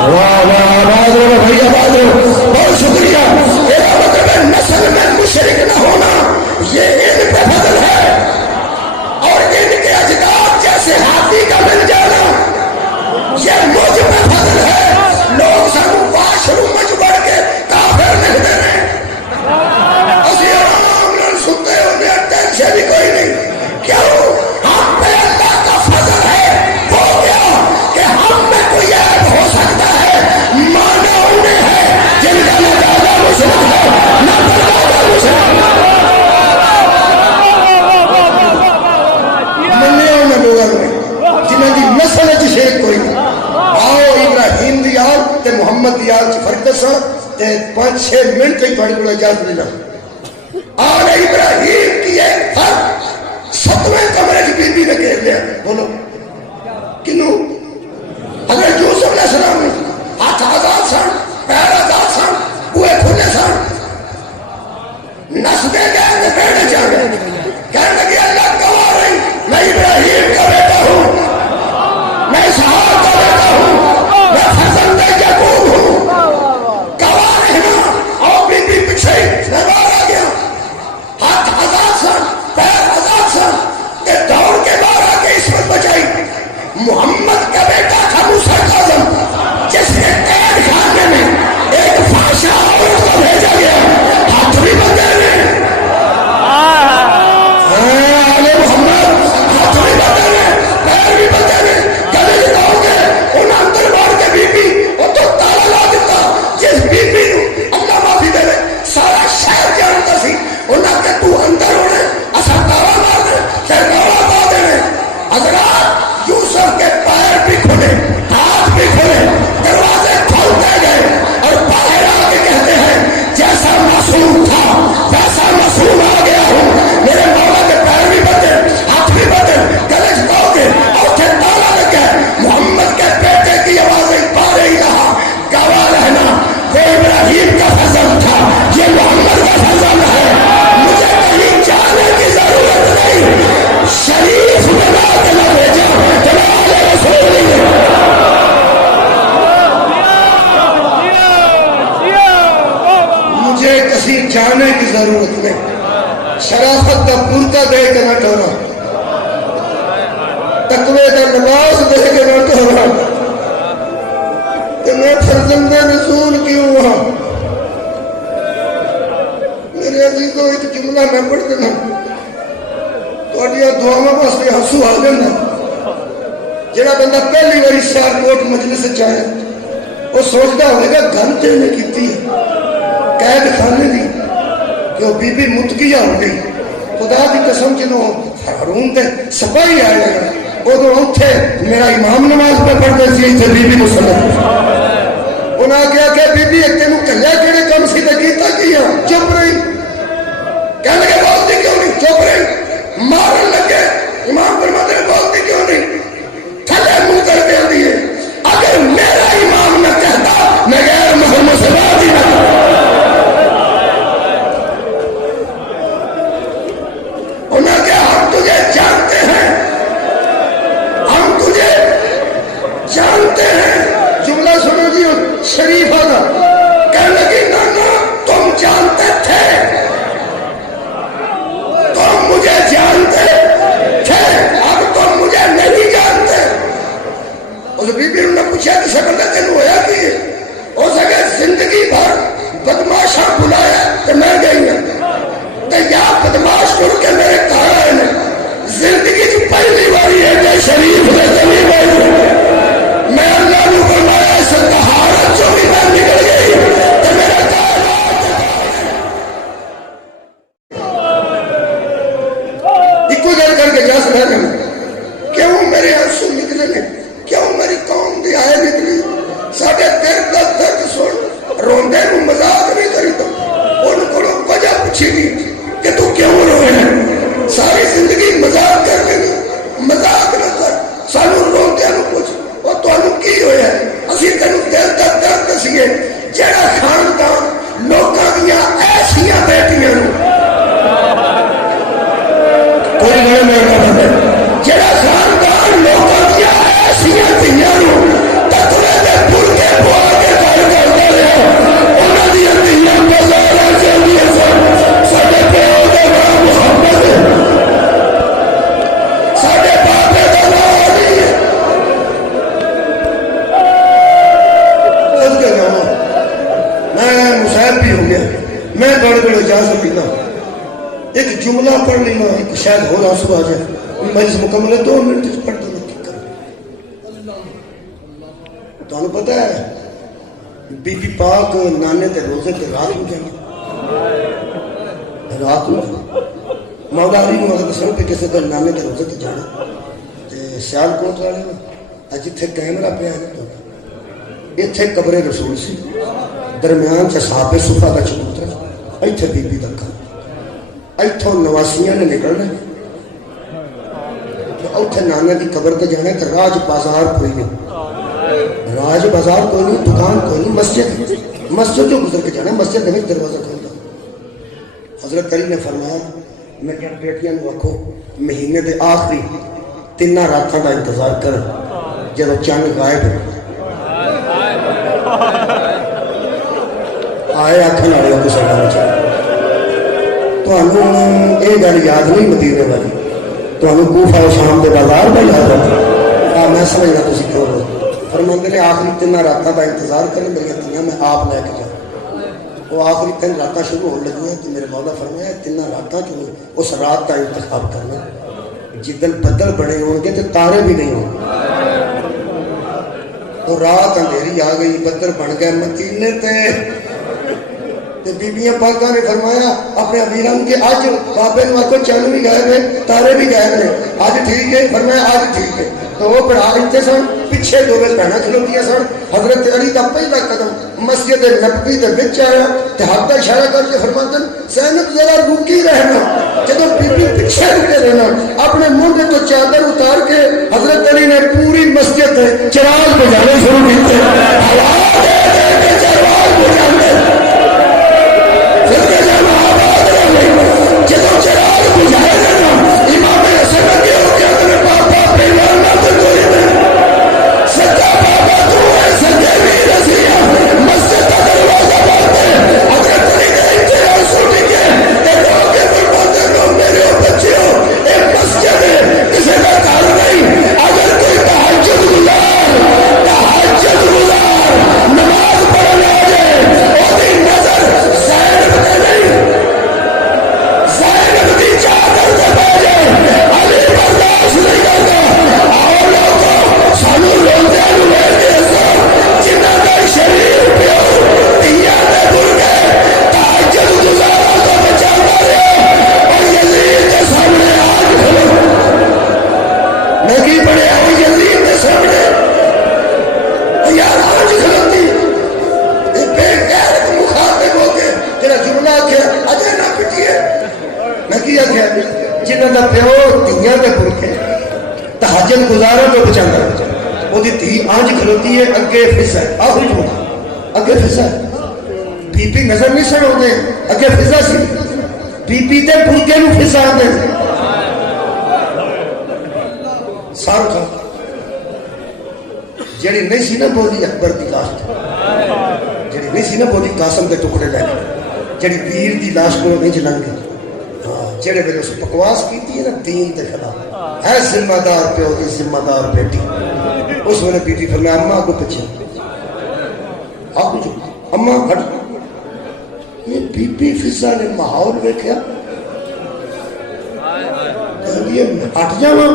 واہ واہ آواز ہو بھائی آواز ہو بہت شکریہ میرا مطلب ہے نسل میں مشرک نہ ہونا یہ ان پہ فضل ہے اور ان کے اجداد جیسے ہاتھی کا مل جانا یہ مجھ پہ فضل ہے لوگ سب واش روم میں بڑھ کے کافر نہیں دے رہے اسی آرام نال سنتے ہوتے ہیں ٹینشن بھی کوئی نہیں کیوں ہم پہ اللہ کا فضل ہے ہو گیا کہ ہم میں کوئی عیب ہو سکتا ہے مانا انہیں ہے جن کا نہ دادا مسلم ہے نہ پردادا مسلم منیا میں لوگوں میں جنہیں کی نسل شیخ کوئی نہیں آؤ ابراہیم دی آل تے محمد دی آل فرق دسا تے 5-6 منٹ تک تھوڑی کو اجازت لینا آل ابراہیم کی ایک فرق 7ویں کمرے کی بی بی نے کہہ لیا بولو کنوں حضرت یوسف علیہ السلام نے ہاتھ آزاد سن پیر آزاد سن بوئے کھلے سن نسبے گئے تو بیٹھے جا گئے کہنے لگے اللہ گواہ رہی میں ابراہیم کا بیٹا ہوں میں اسحاق کا بیٹا ہوں میں فرزند یعقوب ہوں گواہ رہنا اور بی بی پیچھے نظر آ گیا ہاتھ آزاد سن پیر آزاد سن کہ دوڑ کے باہر آ کے عصمت بچائی جانے کی ضرورت نہیں، شرافت کا برقع دے کے نہ ٹورا، تقوی کا لباس دے کے نہ ٹورا، کہ میں فرزند رسول کیوں ہوں۔ میرے عزیزوں ایک جملہ میں پڑھ دینا، تھوڑی دعاواں واسطے ہنسو آ جانا۔ جڑا بندہ پہلی باری سیالکوٹ مجلس چاہے وہ سوچتا ہوئے گا گھنٹے نے کیتی قید خانے دی کہ وہ بی بی متقیہ ہو گئی۔ خدا کی قسم جنہوں ہارون تے سپاہی آئے گا ادو اتھے میرا امام نماز پہ پڑھتے سی اتنے بی بی مسلم انہاں کیا کہ بی بی ایک تینوں کلیا کہڑے کم سی تے کیتا کیا؟ چپ رہی، کہنے لگے بولتی کیوں نہیں؟ چپ رہی، مارن لگے امام فرماتے ہیں بولتی کیوں نہیں؟ تھلے منہ کر دے دیے، اگر میرا امام نہ کہتا میں غیر محرم سے بات ہی نہ کرتا۔ انہوں نے ہم تجھے جانتے ہیں، ہم تجھے جانتے ہیں۔ جملہ سنو جی شریف ہوگا، کہنے لگی نانا تم جانتے تھے، تم مجھے جانتے تھے، اب تم مجھے نہیں جانتے۔ اس بی بی نے پوچھا کہ سکندہ تینوں ہویا کی ہو سکے زندگی بھر بدماشاں بلایا کہ میں گئی ہوں تو یا بدماش چھوڑ کے میرے کہا ہے زندگی کی پہلی باری ہے کہ شریف نے زمین میں اللہ نے فرمایا اس طہارت جو بھی میں نکل گئی تو میرا ایکو دل کر کے جا سکتا ہے کیوں میرے آنسو نکلے نے، کیوں میری قوم دی آئے نکلی، ساڑھے دیر دا درد سن روندے نو مذاق نہیں کری تو ان کو وجہ پوچھی گی کہ تو کیوں روئے ہیں؟ ساری زندگی مذاق کر کے مذاق نہ کر، سانو روندے نو پوچھ وہ تو انو کی ہوئے ہیں، اسی تینو دل دا درد دسیے جڑا خاندان لوکاں دیاں ایسیاں بیٹیاں نو کوئی نہیں میرا بندے جڑا خاندان لوکاں دیاں ایسیاں دیاں نو تقوی دے برقے پوا کے گل کردا رہیا، انہاں دیاں دیاں بازاراں چ اندیاں سن۔ ساڈے پیو دا نام محمد ہے، ساڈے باپے دا نام علی ہے۔ میں مصیب بھی ہو گیا، میں بڑے بڑے اجازت پیتا ایک جملہ پڑھ لینا، ایک شاید ہو رہا صبح جائے مجلس مکمل ہے 2 منٹ پڑھ دینا۔ تو پتہ ہے بی بی پاک نانے تے روزے تے رات ہو جائیں رات ہو مولا علی نو اگر دسو کہ کسی دن نانے تے روزے تے جانا تے سیالکوٹ والے جتھے کیمرہ پہ ہے اتھے قبر رسول سی، درمیان چ صحابہ صفہ کا چبوترا، ایتھے بی بی دا گھر، ایتھوں نواسیاں نے نکلنا اتھے نانے دی قبر تے جانا تے راج بازار کوئی نہیں، راج بازار کوئی نہیں، دکان کوئی نہیں، مسجد جو گزر کے جانا، مسجد میں دروازہ کھولتا۔ حضرت علی نے فرمایا میں کیا بیٹیاں نو آکھو مہینے دے آخری 3 راتاں دا انتظار کر جدو چند غائب آئے آکھن والے کو سڑا تو یہ گل یاد نہیں مدینے والی، تو کوفہ و شام کے بازار کا یاد ہے، میں سمجھنا تھی کیوں ہو فرماندے نے آخری 3 راتاں کا انتظار کریں میری تیاں میں آپ لے کے جاؤں۔ وہ آخری 3 راتاں شروع ہونے لگی ہیں تو میرے مولا فرمایا 3 راتاں جو اس رات کا انتخاب کرنا، جدن بدل بڑے ہوں گے تو تارے بھی نہیں ہوں گے، تو رات اندھیری آ گئی بدل بن گئے مدینے تے بیبیاں پاکاں نے فرمایا اپنے امیران کے آج بابے نے آکو چند بھی گئے تھے تارے بھی گئے تھے، آج ٹھیک ہے؟ فرمایا آج ٹھیک ہے۔ تو وہ پڑھا رہتے سن، پیچھے 2 بہنیں کھلوتیاں سن، حضرت علی کا پہلا قدم مسجد نبوی دے وچ آیا تے ہاتھ دا اشارہ کر کے فرماتے ہیں زینب ذرا رکی رہنا، جدو بی بی پیچھے رکے رہنا، اپنے منہ تو چادر اتار کے حضرت علی نے پوری مسجد چراغ بجانے شروع کیتے، چراغ بجانے جدو چراغ بجائے رہنا امام حسن کے ہو کے اپنے پاپا پہلا نہ کوئی نہیں سچا بابا تو ہے سچے بھی رسیا مسجد کا دروازہ بند ہے حضرت علی نے اتنے سن جنہوں کا پیو دھیاں کے پرکے تہجد گزارا تو بچانا وہ دھی آنج کھلوتی ہے اگے فضا ہے آخری جملہ اگے فضا ہے بی پی نظر نہیں سن ہوتے اگے فضا سی بی پی تے پرکے نو فضا آتے سارا کھا جڑی نہیں سی نا بولی اکبر دی لاش جڑی نہیں سی نا بولی قاسم کے ٹکڑے لے کے جڑی ویر دی لاش کو نہیں جلن گئی جڑے ویلے اس بکواس کیتی ہے نا دین دے خلاف ہے ذمہ دار پیو دی ذمہ دار بیٹی اس ویلے بیٹی فرمایا اماں کو پیچھے آگو جو اماں ہٹ یہ بی بی فضا نے ماحول ویکھیا یہ ہٹ جاواں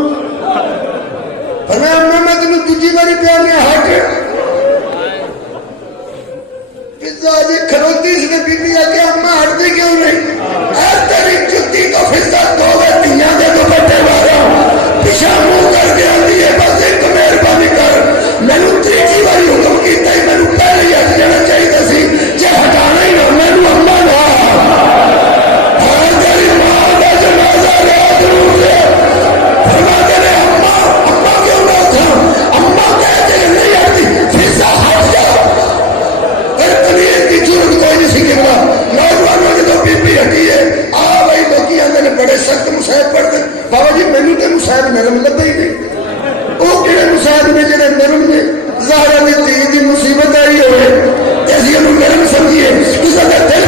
فرمایا اماں میں تینوں دوجی باری پیار نہیں ہٹ فضا جی کھلوتی اس نے بی بی آکے اماں ہٹتی کیوں نہیں اے تیری جتی تو فضا دو دنیا دے دوپٹے مارا پیچھے منہ کر کے آتی ہے بس ایک مہربانی کر مینوں تیجی باری حکم کیتا ہے مینوں پہلے ہی ہٹ جانا چاہیے سی جے ہٹانا ہی نہ مینوں اماں نہ ہر تیری ماں دا جنازہ رات نو سے فرما دے رہے اماں کیوں نہ اٹھا اماں کہتے ہیں نہیں ہٹتی فضا ہٹ جا پھر پنیر کی ضرورت کوئی نہیں سی کرنا نوجوانوں نے تو بی بی ہٹی ہے آ بھائی لوکی آندے نے بڑے سخت مصائب پڑھتے بابا جی مینوں تے مصائب نرم لبے ہی نہیں وہ کہڑے مصائب نے جڑے نرم نے ظاہر دی مصیبت آئی ہوئے اسی نوں نرم سمجھیے کسی کا دل